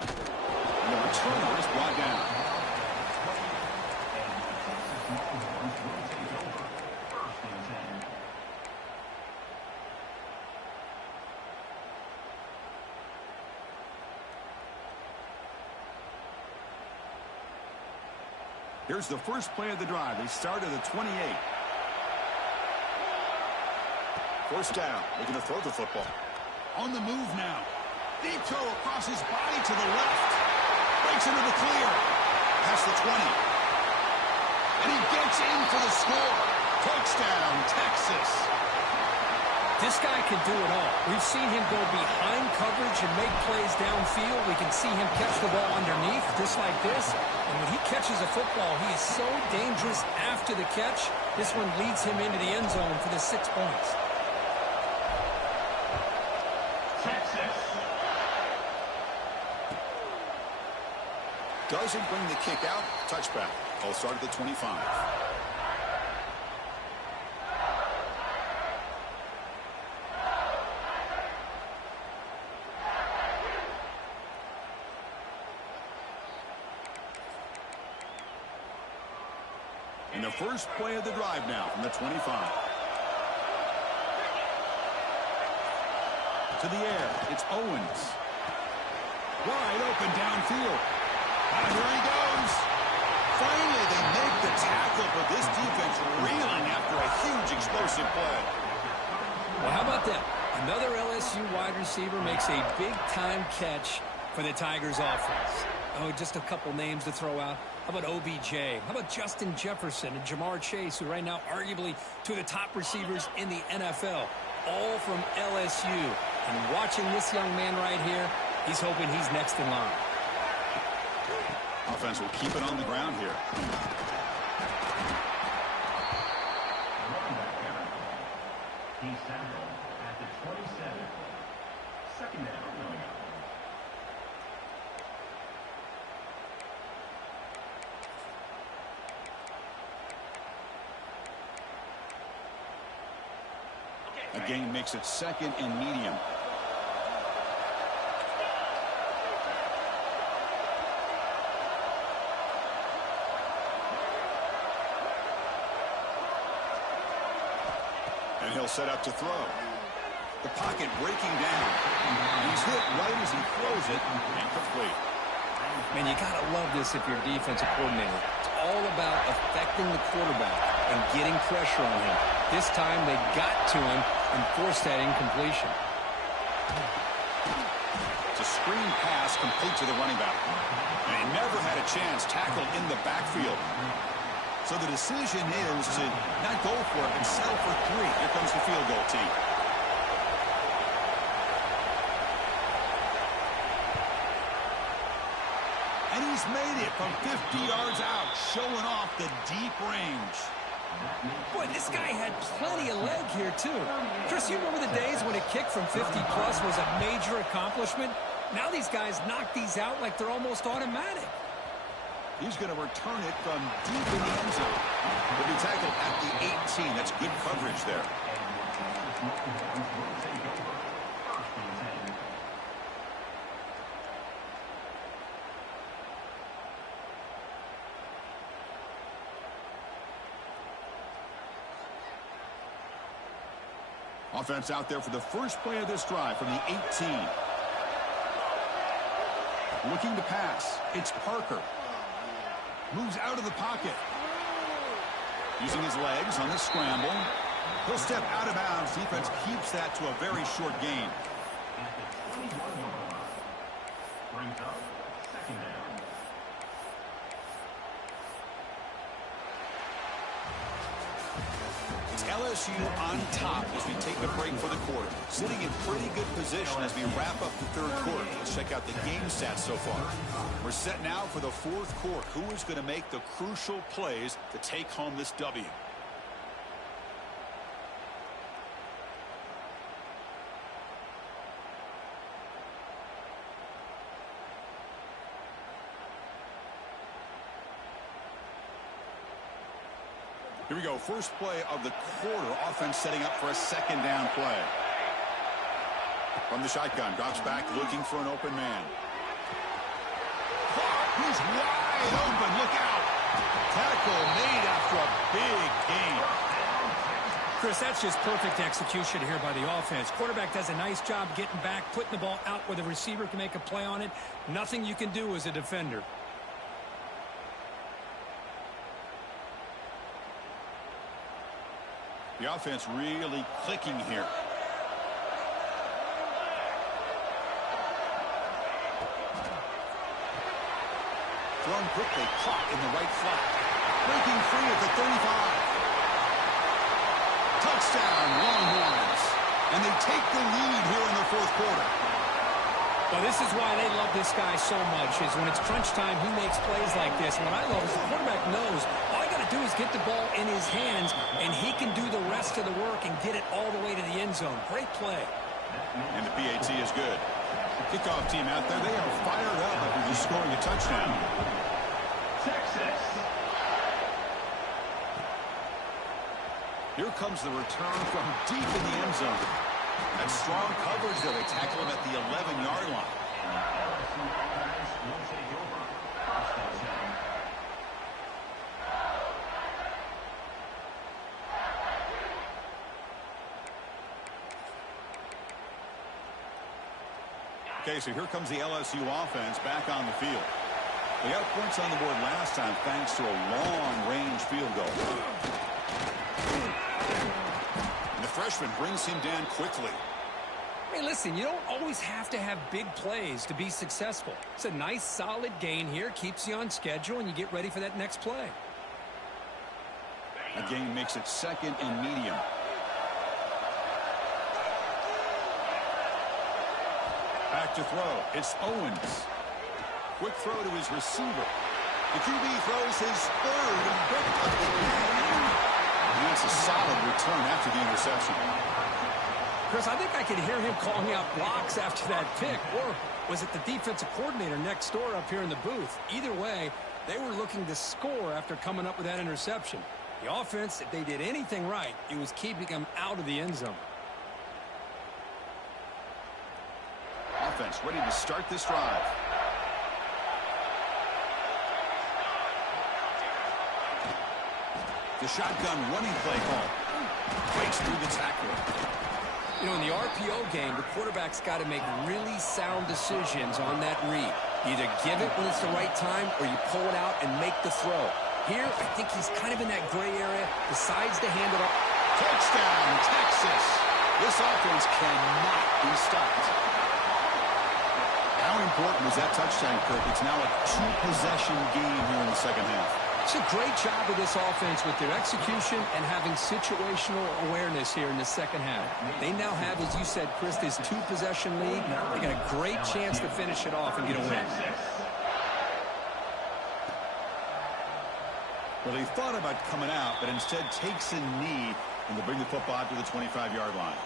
And the returner is brought down. Here's the first play of the drive. They start at the 28. First down. Looking to throw the football. On the move now. Deep throw across his body to the left. Breaks into the clear. Past the 20. And he gets in for the score. Touchdown, Texas. This guy can do it all. We've seen him go behind coverage and make plays downfield. We can see him catch the ball underneath, just like this. And when he catches a football, he is so dangerous after the catch. This one leads him into the end zone for the 6 points. Texas. Doesn't bring the kick out. Touchback. I'll start at the 25. And the first play of the drive now from the 25. To the air. It's Owens. Wide open downfield. And here he goes. Finally, they make the tackle, but this defense reeling after a huge explosive play. Well, how about that? Another LSU wide receiver makes a big-time catch for the Tigers offense. Oh, just a couple names to throw out. How about OBJ? How about Justin Jefferson and Jamar Chase, who right now arguably two of the top receivers in the NFL, all from LSU. And watching this young man right here, he's hoping he's next in line. Offense will keep it on the ground here. He's tackled at the 27. Second down coming up. A gain makes it second and medium. And he'll set up to throw. The pocket breaking down. He's hit right as he throws it and complete. Man, you got to love this if you're a defensive coordinator. It's all about affecting the quarterback and getting pressure on him. This time they got to him and forced that incompletion. It's a screen pass complete to the running back. And he never had a chance tackled in the backfield. So the decision is to not go for it and settle for 3. Here comes the field goal team. And he's made it from 50 yards out, showing off the deep range. Boy, this guy had plenty of leg here, too. Chris, you remember the days when a kick from 50-plus was a major accomplishment? Now these guys knock these out like they're almost automatic. He's going to return it from deep in the end zone. He'll be tackled at the 18. That's good coverage there. Offense out there for the first play of this drive from the 18. Looking to pass. It's Parker. Moves out of the pocket. Using his legs on the scramble. He'll step out of bounds. Defense keeps that to a very short gain. Brings up second down. It's LSU on top as we take a break for the quarter. Sitting in pretty good position as we wrap up the third quarter. Let's check out the game stats so far. We're set now for the fourth quarter. Who is going to make the crucial plays to take home this W? Here we go. First play of the quarter. Offense setting up for a second down play. From the shotgun. Drops back looking for an open man. He's wide open. Look out. Tackle made after a big gain. Chris, that's just perfect execution here by the offense. Quarterback does a nice job getting back, putting the ball out where the receiver can make a play on it. Nothing you can do as a defender. The offense really clicking here. Thrown quickly, caught in the right flat. Breaking free at the 35. Touchdown, Longhorns. And they take the lead here in the fourth quarter. Well, this is why they love this guy so much, is when it's crunch time, he makes plays like this. And what I love is the quarterback knows all I got to do is get the ball in his hands, and he can do the rest of the work and get it all the way to the end zone. Great play. And the PAT is good. Kickoff team out there, they are fired up after just scoring a touchdown. Texas. Here comes the return from deep in the end zone. That strong coverage there, they tackle him at the 11-yard line. LSU offense will take over. First and 10. Okay, so here comes the LSU offense back on the field. They got points on the board last time thanks to a long-range field goal. And the freshman brings him down quickly. Hey, listen, you don't always have to have big plays to be successful. It's a nice, solid gain here, keeps you on schedule, and you get ready for that next play. A gain makes it second and medium. Back to throw. It's Owens. Quick throw to his receiver. The QB throws his third. And that's a solid return after the interception. Chris, I think I could hear him calling out blocks after that pick. Or was it the defensive coordinator next door up here in the booth? Either way, they were looking to score after coming up with that interception. The offense, if they did anything right, it was keeping them out of the end zone. Offense ready to start this drive. The shotgun running play call. Breaks through the tackler. You know, in the RPO game, the quarterback's got to make really sound decisions on that read. Either give it when it's the right time or you pull it out and make the throw. Here, I think he's kind of in that gray area, decides to hand it off. Touchdown, Texas. This offense cannot be stopped. How important was that touchdown, Kirk? It's now a two-possession game here in the second half. It's a great job of this offense with their execution and having situational awareness here in the second half. They now have, as you said, Chris, this two-possession lead. They got a great chance to finish it off and get a win. Well, he thought about coming out, but instead takes a knee and to bring the football out to the 25-yard line.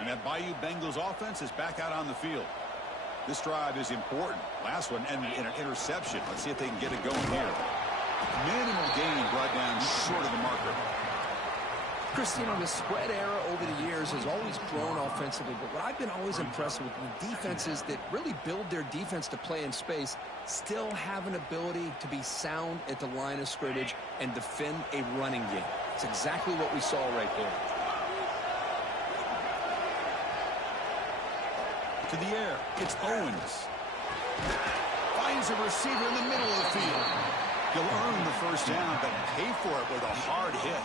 And that Bayou Bengals offense is back out on the field. This drive is important. Last one ended in an interception. Let's see if they can get it going here. Minimal gain brought down short of the marker. Chris, you know, the spread era over the years has always grown offensively, but what I've been always impressed with defenses that really build their defense to play in space still have an ability to be sound at the line of scrimmage and defend a running game. It's exactly what we saw right there. To the air, it's Owens. Finds a receiver in the middle of the field. He'll earn the first down, but pay for it with a hard hit.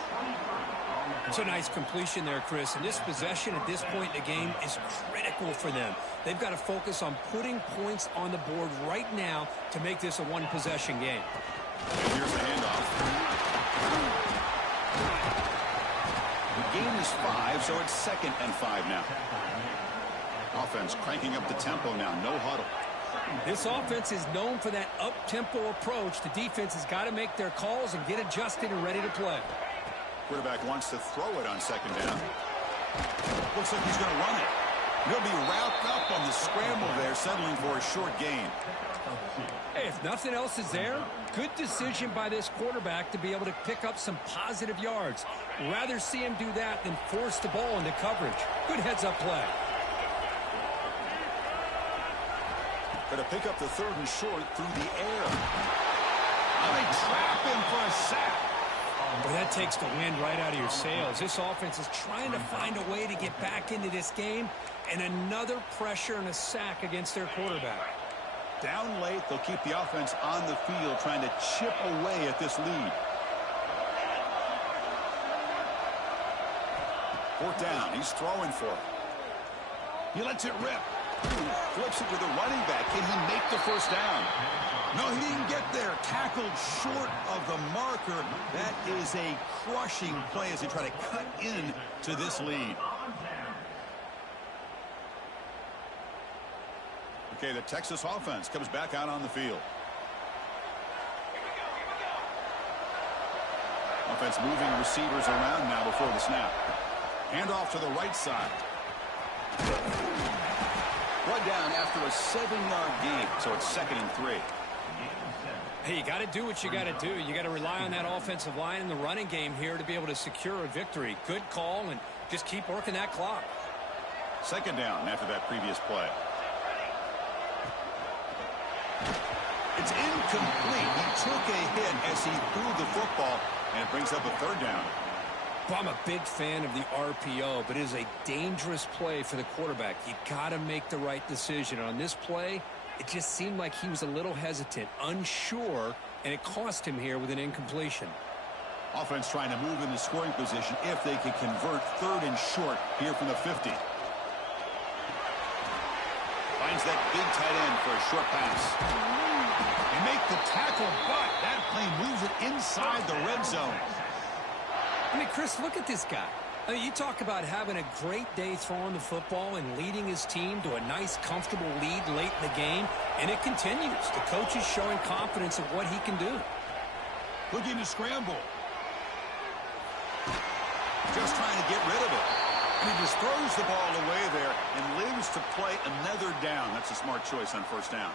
It's a nice completion there, Chris, and this possession at this point in the game is critical for them. They've got to focus on putting points on the board right now to make this a one-possession game. And here's the handoff. The game is 5, so it's 2nd and 5 now. Offense cranking up the tempo now, no huddle. This offense is known for that up-tempo approach. The defense has got to make their calls and get adjusted and ready to play. Quarterback wants to throw it on 2nd down. Looks like he's going to run it. He'll be wrapped up on the scramble there, settling for a short gain. Hey, if nothing else is there, good decision by this quarterback to be able to pick up some positive yards. Rather see him do that than force the ball into coverage. Good heads-up play. Going to pick up the 3rd and short through the air. And they trap him for a sack. Well, that takes the wind right out of your sails. This offense is trying to find a way to get back into this game, and another pressure and a sack against their quarterback. Down late, they'll keep the offense on the field trying to chip away at this lead. 4th down, he's throwing for it. He lets it rip. Flips it to the running back. Can he make the first down? No, he didn't get there. Tackled short of the marker. That is a crushing play as they try to cut in to this lead. Okay, the Texas offense comes back out on the field. Offense moving receivers around now before the snap. Handoff to the right side. One down after a 7-yard gain, so it's 2nd and 3. Hey, you got to do what you got to do. You got to rely on that offensive line in the running game here to be able to secure a victory. Good call, and just keep working that clock. 2nd down after that previous play. It's incomplete. He took a hit as he threw the football, and it brings up a 3rd down. Well, I'm a big fan of the RPO, but it is a dangerous play for the quarterback. You got to make the right decision. On this play, it just seemed like he was a little hesitant, unsure, and it cost him here with an incompletion. Offense trying to move in the scoring position if they can convert 3rd and short here from the 50. Finds that big tight end for a short pass. They make the tackle, but that play moves it inside the red zone. I mean, Chris, look at this guy. I mean, you talk about having a great day throwing the football and leading his team to a nice, comfortable lead late in the game, and it continues. The coach is showing confidence of what he can do. Looking to scramble. Just trying to get rid of it. And he just throws the ball away there and lives to play another down. That's a smart choice on 1st down.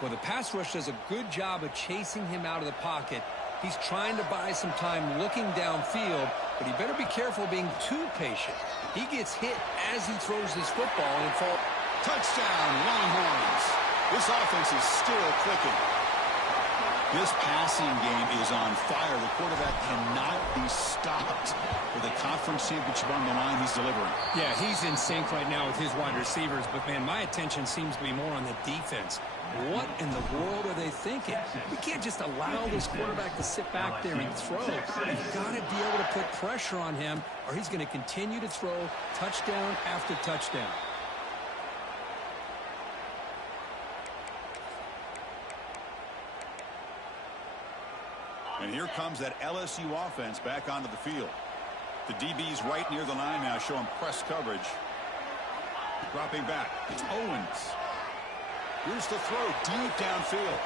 Well, the pass rush does a good job of chasing him out of the pocket. He's trying to buy some time looking downfield, but he better be careful being too patient. He gets hit as he throws his football and falls. Touchdown, Longhorns. This offense is still clicking. This passing game is on fire. The quarterback cannot be stopped. With a conference championship on the line, he's delivering. Yeah, he's in sync right now with his wide receivers, but, man, my attention seems to be more on the defense. What in the world are they thinking? We can't just allow this quarterback to sit back there and throw. You've got to be able to put pressure on him, or he's going to continue to throw touchdown after touchdown. And here comes that LSU offense back onto the field. The DB's right near the line now, showing press coverage. Dropping back. It's Owens. Here's the throw deep downfield.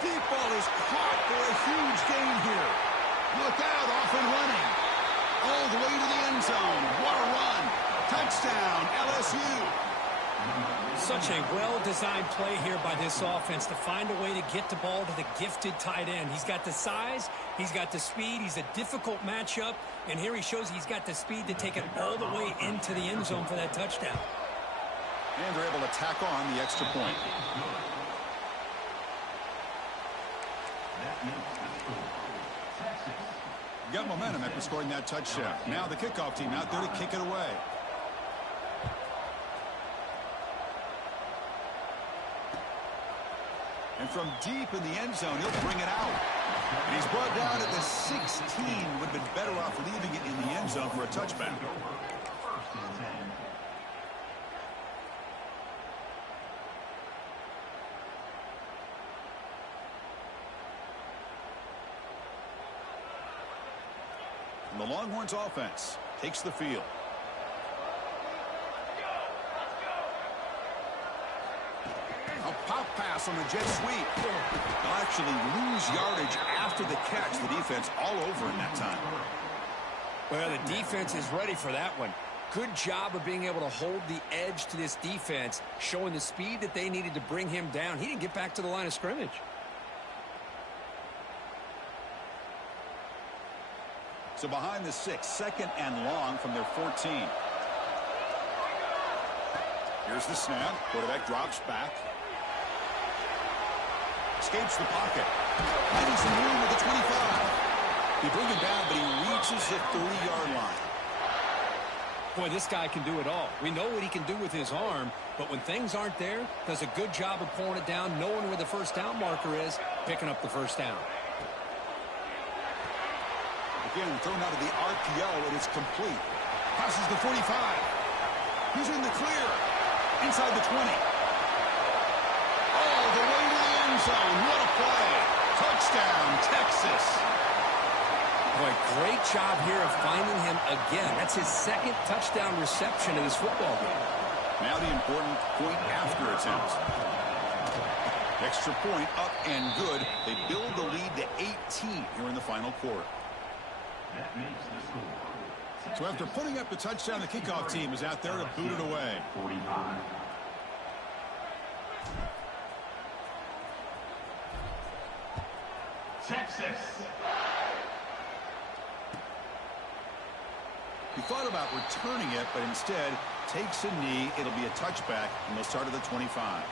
Deep ball is caught for a huge gain here. Look out, off and running. All the way to the end zone. What a run. Touchdown, LSU. Such a well-designed play here by this offense to find a way to get the ball to the gifted tight end. He's got the size, he's got the speed, he's a difficult matchup, and here he shows he's got the speed to take it all the way into the end zone for that touchdown. And they're able to tack on the extra point. Got momentum after scoring that touchdown. Now the kickoff team out there to kick it away. And from deep in the end zone, he'll bring it out. And he's brought down at the 16. Would have been better off leaving it in the end zone for a touchback. And the Longhorns offense takes the field. A pop pass on the jet sweep. They'll actually lose yardage after the catch. The defense all over in that time. Well, the defense is ready for that one. Good job of being able to hold the edge to this defense, showing the speed that they needed to bring him down. He didn't get back to the line of scrimmage. So behind the 6, 2nd and long from their 14. Here's the snap. Quarterback drops back. Escapes the pocket. Finding some room at the 25. He bring him down, but he reaches the 30-yard line. Boy, this guy can do it all. We know what he can do with his arm, but when things aren't there, does a good job of pulling it down, knowing where the first down marker is, picking up the first down. Again, thrown out of the RPO, and it's complete. Passes the 45. He's in the clear. Inside the 20. All the way to the end zone. What a play. Touchdown, Texas. Boy, great job here of finding him again. That's his second touchdown reception in this football game. Now the important point after attempt. Extra point up and good. They build the lead to 18 here in the final quarter. That makes the score. So after putting up the touchdown, the kickoff team is out there to boot it away. 45. Texas. He thought about returning it, but instead takes a knee. It'll be a touchback, and they'll start at the 25.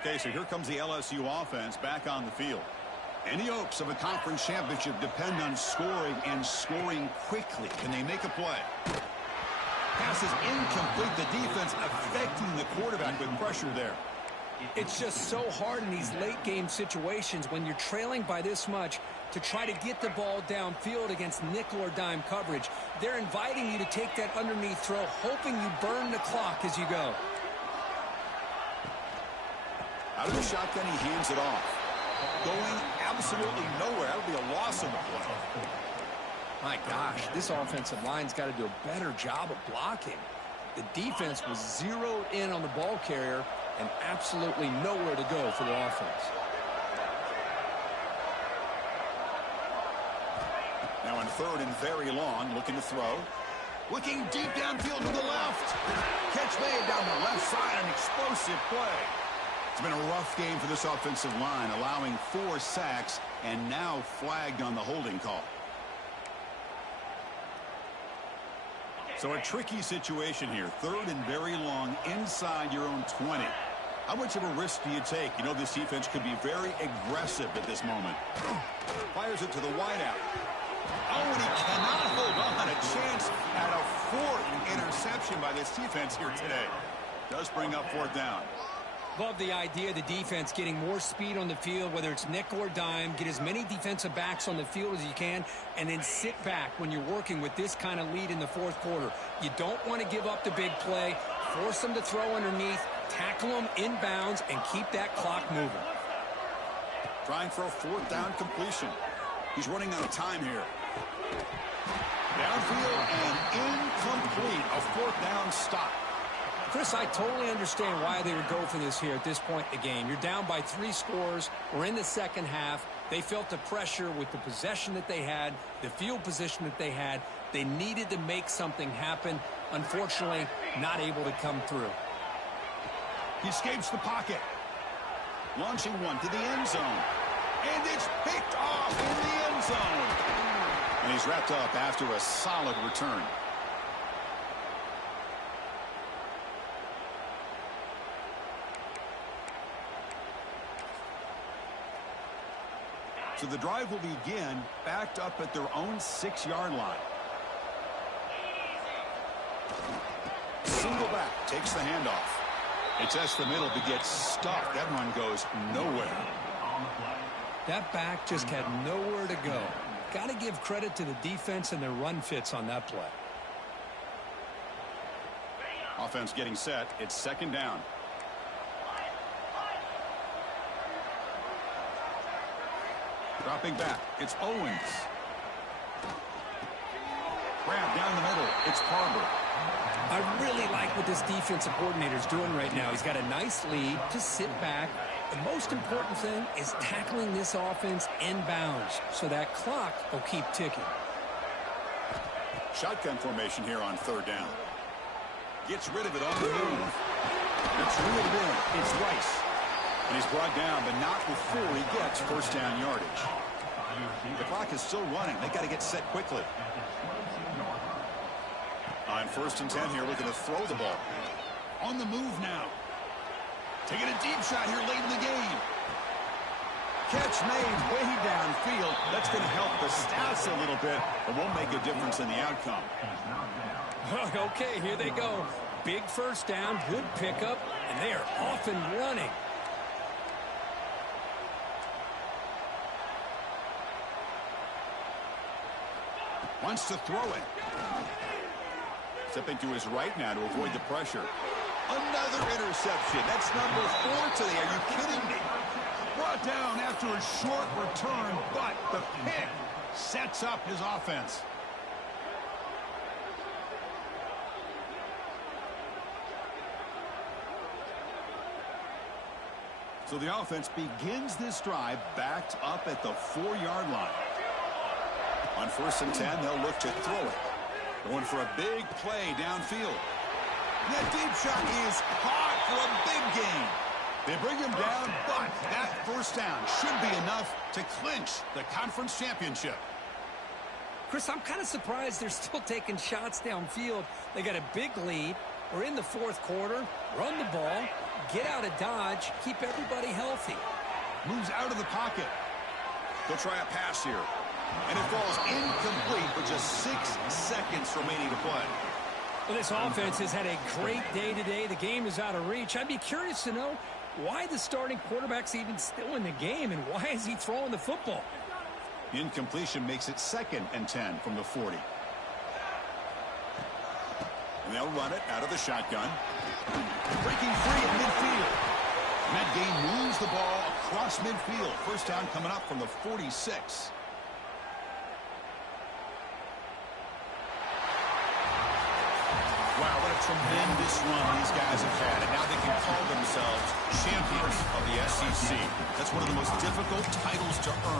Okay, so here comes the LSU offense back on the field. Any hopes of a conference championship depend on scoring and scoring quickly. Can they make a play? Pass is incomplete. The defense affecting the quarterback with pressure there. It's just so hard in these late-game situations when you're trailing by this much to try to get the ball downfield against nickel or dime coverage. They're inviting you to take that underneath throw, hoping you burn the clock as you go. Out of the shotgun, he hands it off. Going absolutely nowhere. That would be a loss of the play. My gosh, this offensive line's got to do a better job of blocking. The defense was zeroed in on the ball carrier and absolutely nowhere to go for the offense. Now on third and very long, looking to throw. Looking deep downfield to the left. Catch made down the left side, an explosive play. It's been a rough game for this offensive line, allowing 4 sacks and now flagged on the holding call. So a tricky situation here. Third and very long inside your own 20. How much of a risk do you take? You know this defense could be very aggressive at this moment. Fires it to the wideout. Oh, and he cannot hold on. A chance at a 4th interception by this defense here today. Does bring up 4th down. Love the idea of the defense getting more speed on the field, whether it's nickel or dime, get as many defensive backs on the field as you can, and then sit back when you're working with this kind of lead in the 4th quarter. You don't want to give up the big play, force them to throw underneath, tackle them inbounds, and keep that clock moving. Trying for a 4th down completion. He's running out of time here. Downfield and incomplete. A 4th down stop. Chris, I totally understand why they would go for this here at this point in the game. You're down by 3 scores. We're in the second half. They felt the pressure with the possession that they had, the field position that they had. They needed to make something happen. Unfortunately, not able to come through. He escapes the pocket. Launching one to the end zone. And it's picked off in the end zone. And he's wrapped up after a solid return. So the drive will begin backed up at their own 6-yard line. Single back, takes the handoff. It tests the middle but gets stuck. That run goes nowhere. That back just had nowhere to go. Got to give credit to the defense and their run fits on that play. Offense getting set. It's 2nd down. Dropping back. It's Owens. Grab down the middle. It's Parber. I really like what this defensive coordinator is doing right now. He's got a nice lead to sit back. The most important thing is tackling this offense inbounds so that clock will keep ticking. Shotgun formation here on 3rd down. Gets rid of it on the move. It's reeled in. It's Rice. And he's brought down, but not before he gets 1st down yardage. The clock is still running. They got to get set quickly. On 1st and 10 here, looking to throw the ball. On the move now. Taking a deep shot here late in the game. Catch made way downfield. That's going to help the stats a little bit, but won't make a difference in the outcome. Okay, here they go. Big 1st down, good pickup, and they are off and running. Wants to throw it. Stepping to his right now to avoid the pressure. Another interception. That's number 4 today. Are you kidding me? Brought down after a short return, but the pick sets up his offense. So the offense begins this drive backed up at the 4-yard line. On 1st and 10, they'll look to throw it. Going for a big play downfield. That deep shot is caught for a big gain. They bring him down, but that first down should be enough to clinch the conference championship. Chris, I'm kind of surprised they're still taking shots downfield. They got a big lead. We're in the 4th quarter. Run the ball. Get out of Dodge. Keep everybody healthy. Moves out of the pocket. They'll try a pass here. And it falls incomplete with just 6 seconds remaining to play. Well, this offense has had a great day today. The game is out of reach. I'd be curious to know why the starting quarterback's even still in the game and why is he throwing the football? Incompletion makes it 2nd and 10 from the 40. And they'll run it out of the shotgun. Breaking free at midfield. And that game moves the ball across midfield. First down coming up from the 46. Wow, what a tremendous run these guys have had. And now they can call themselves champions of the SEC. That's one of the most difficult titles to earn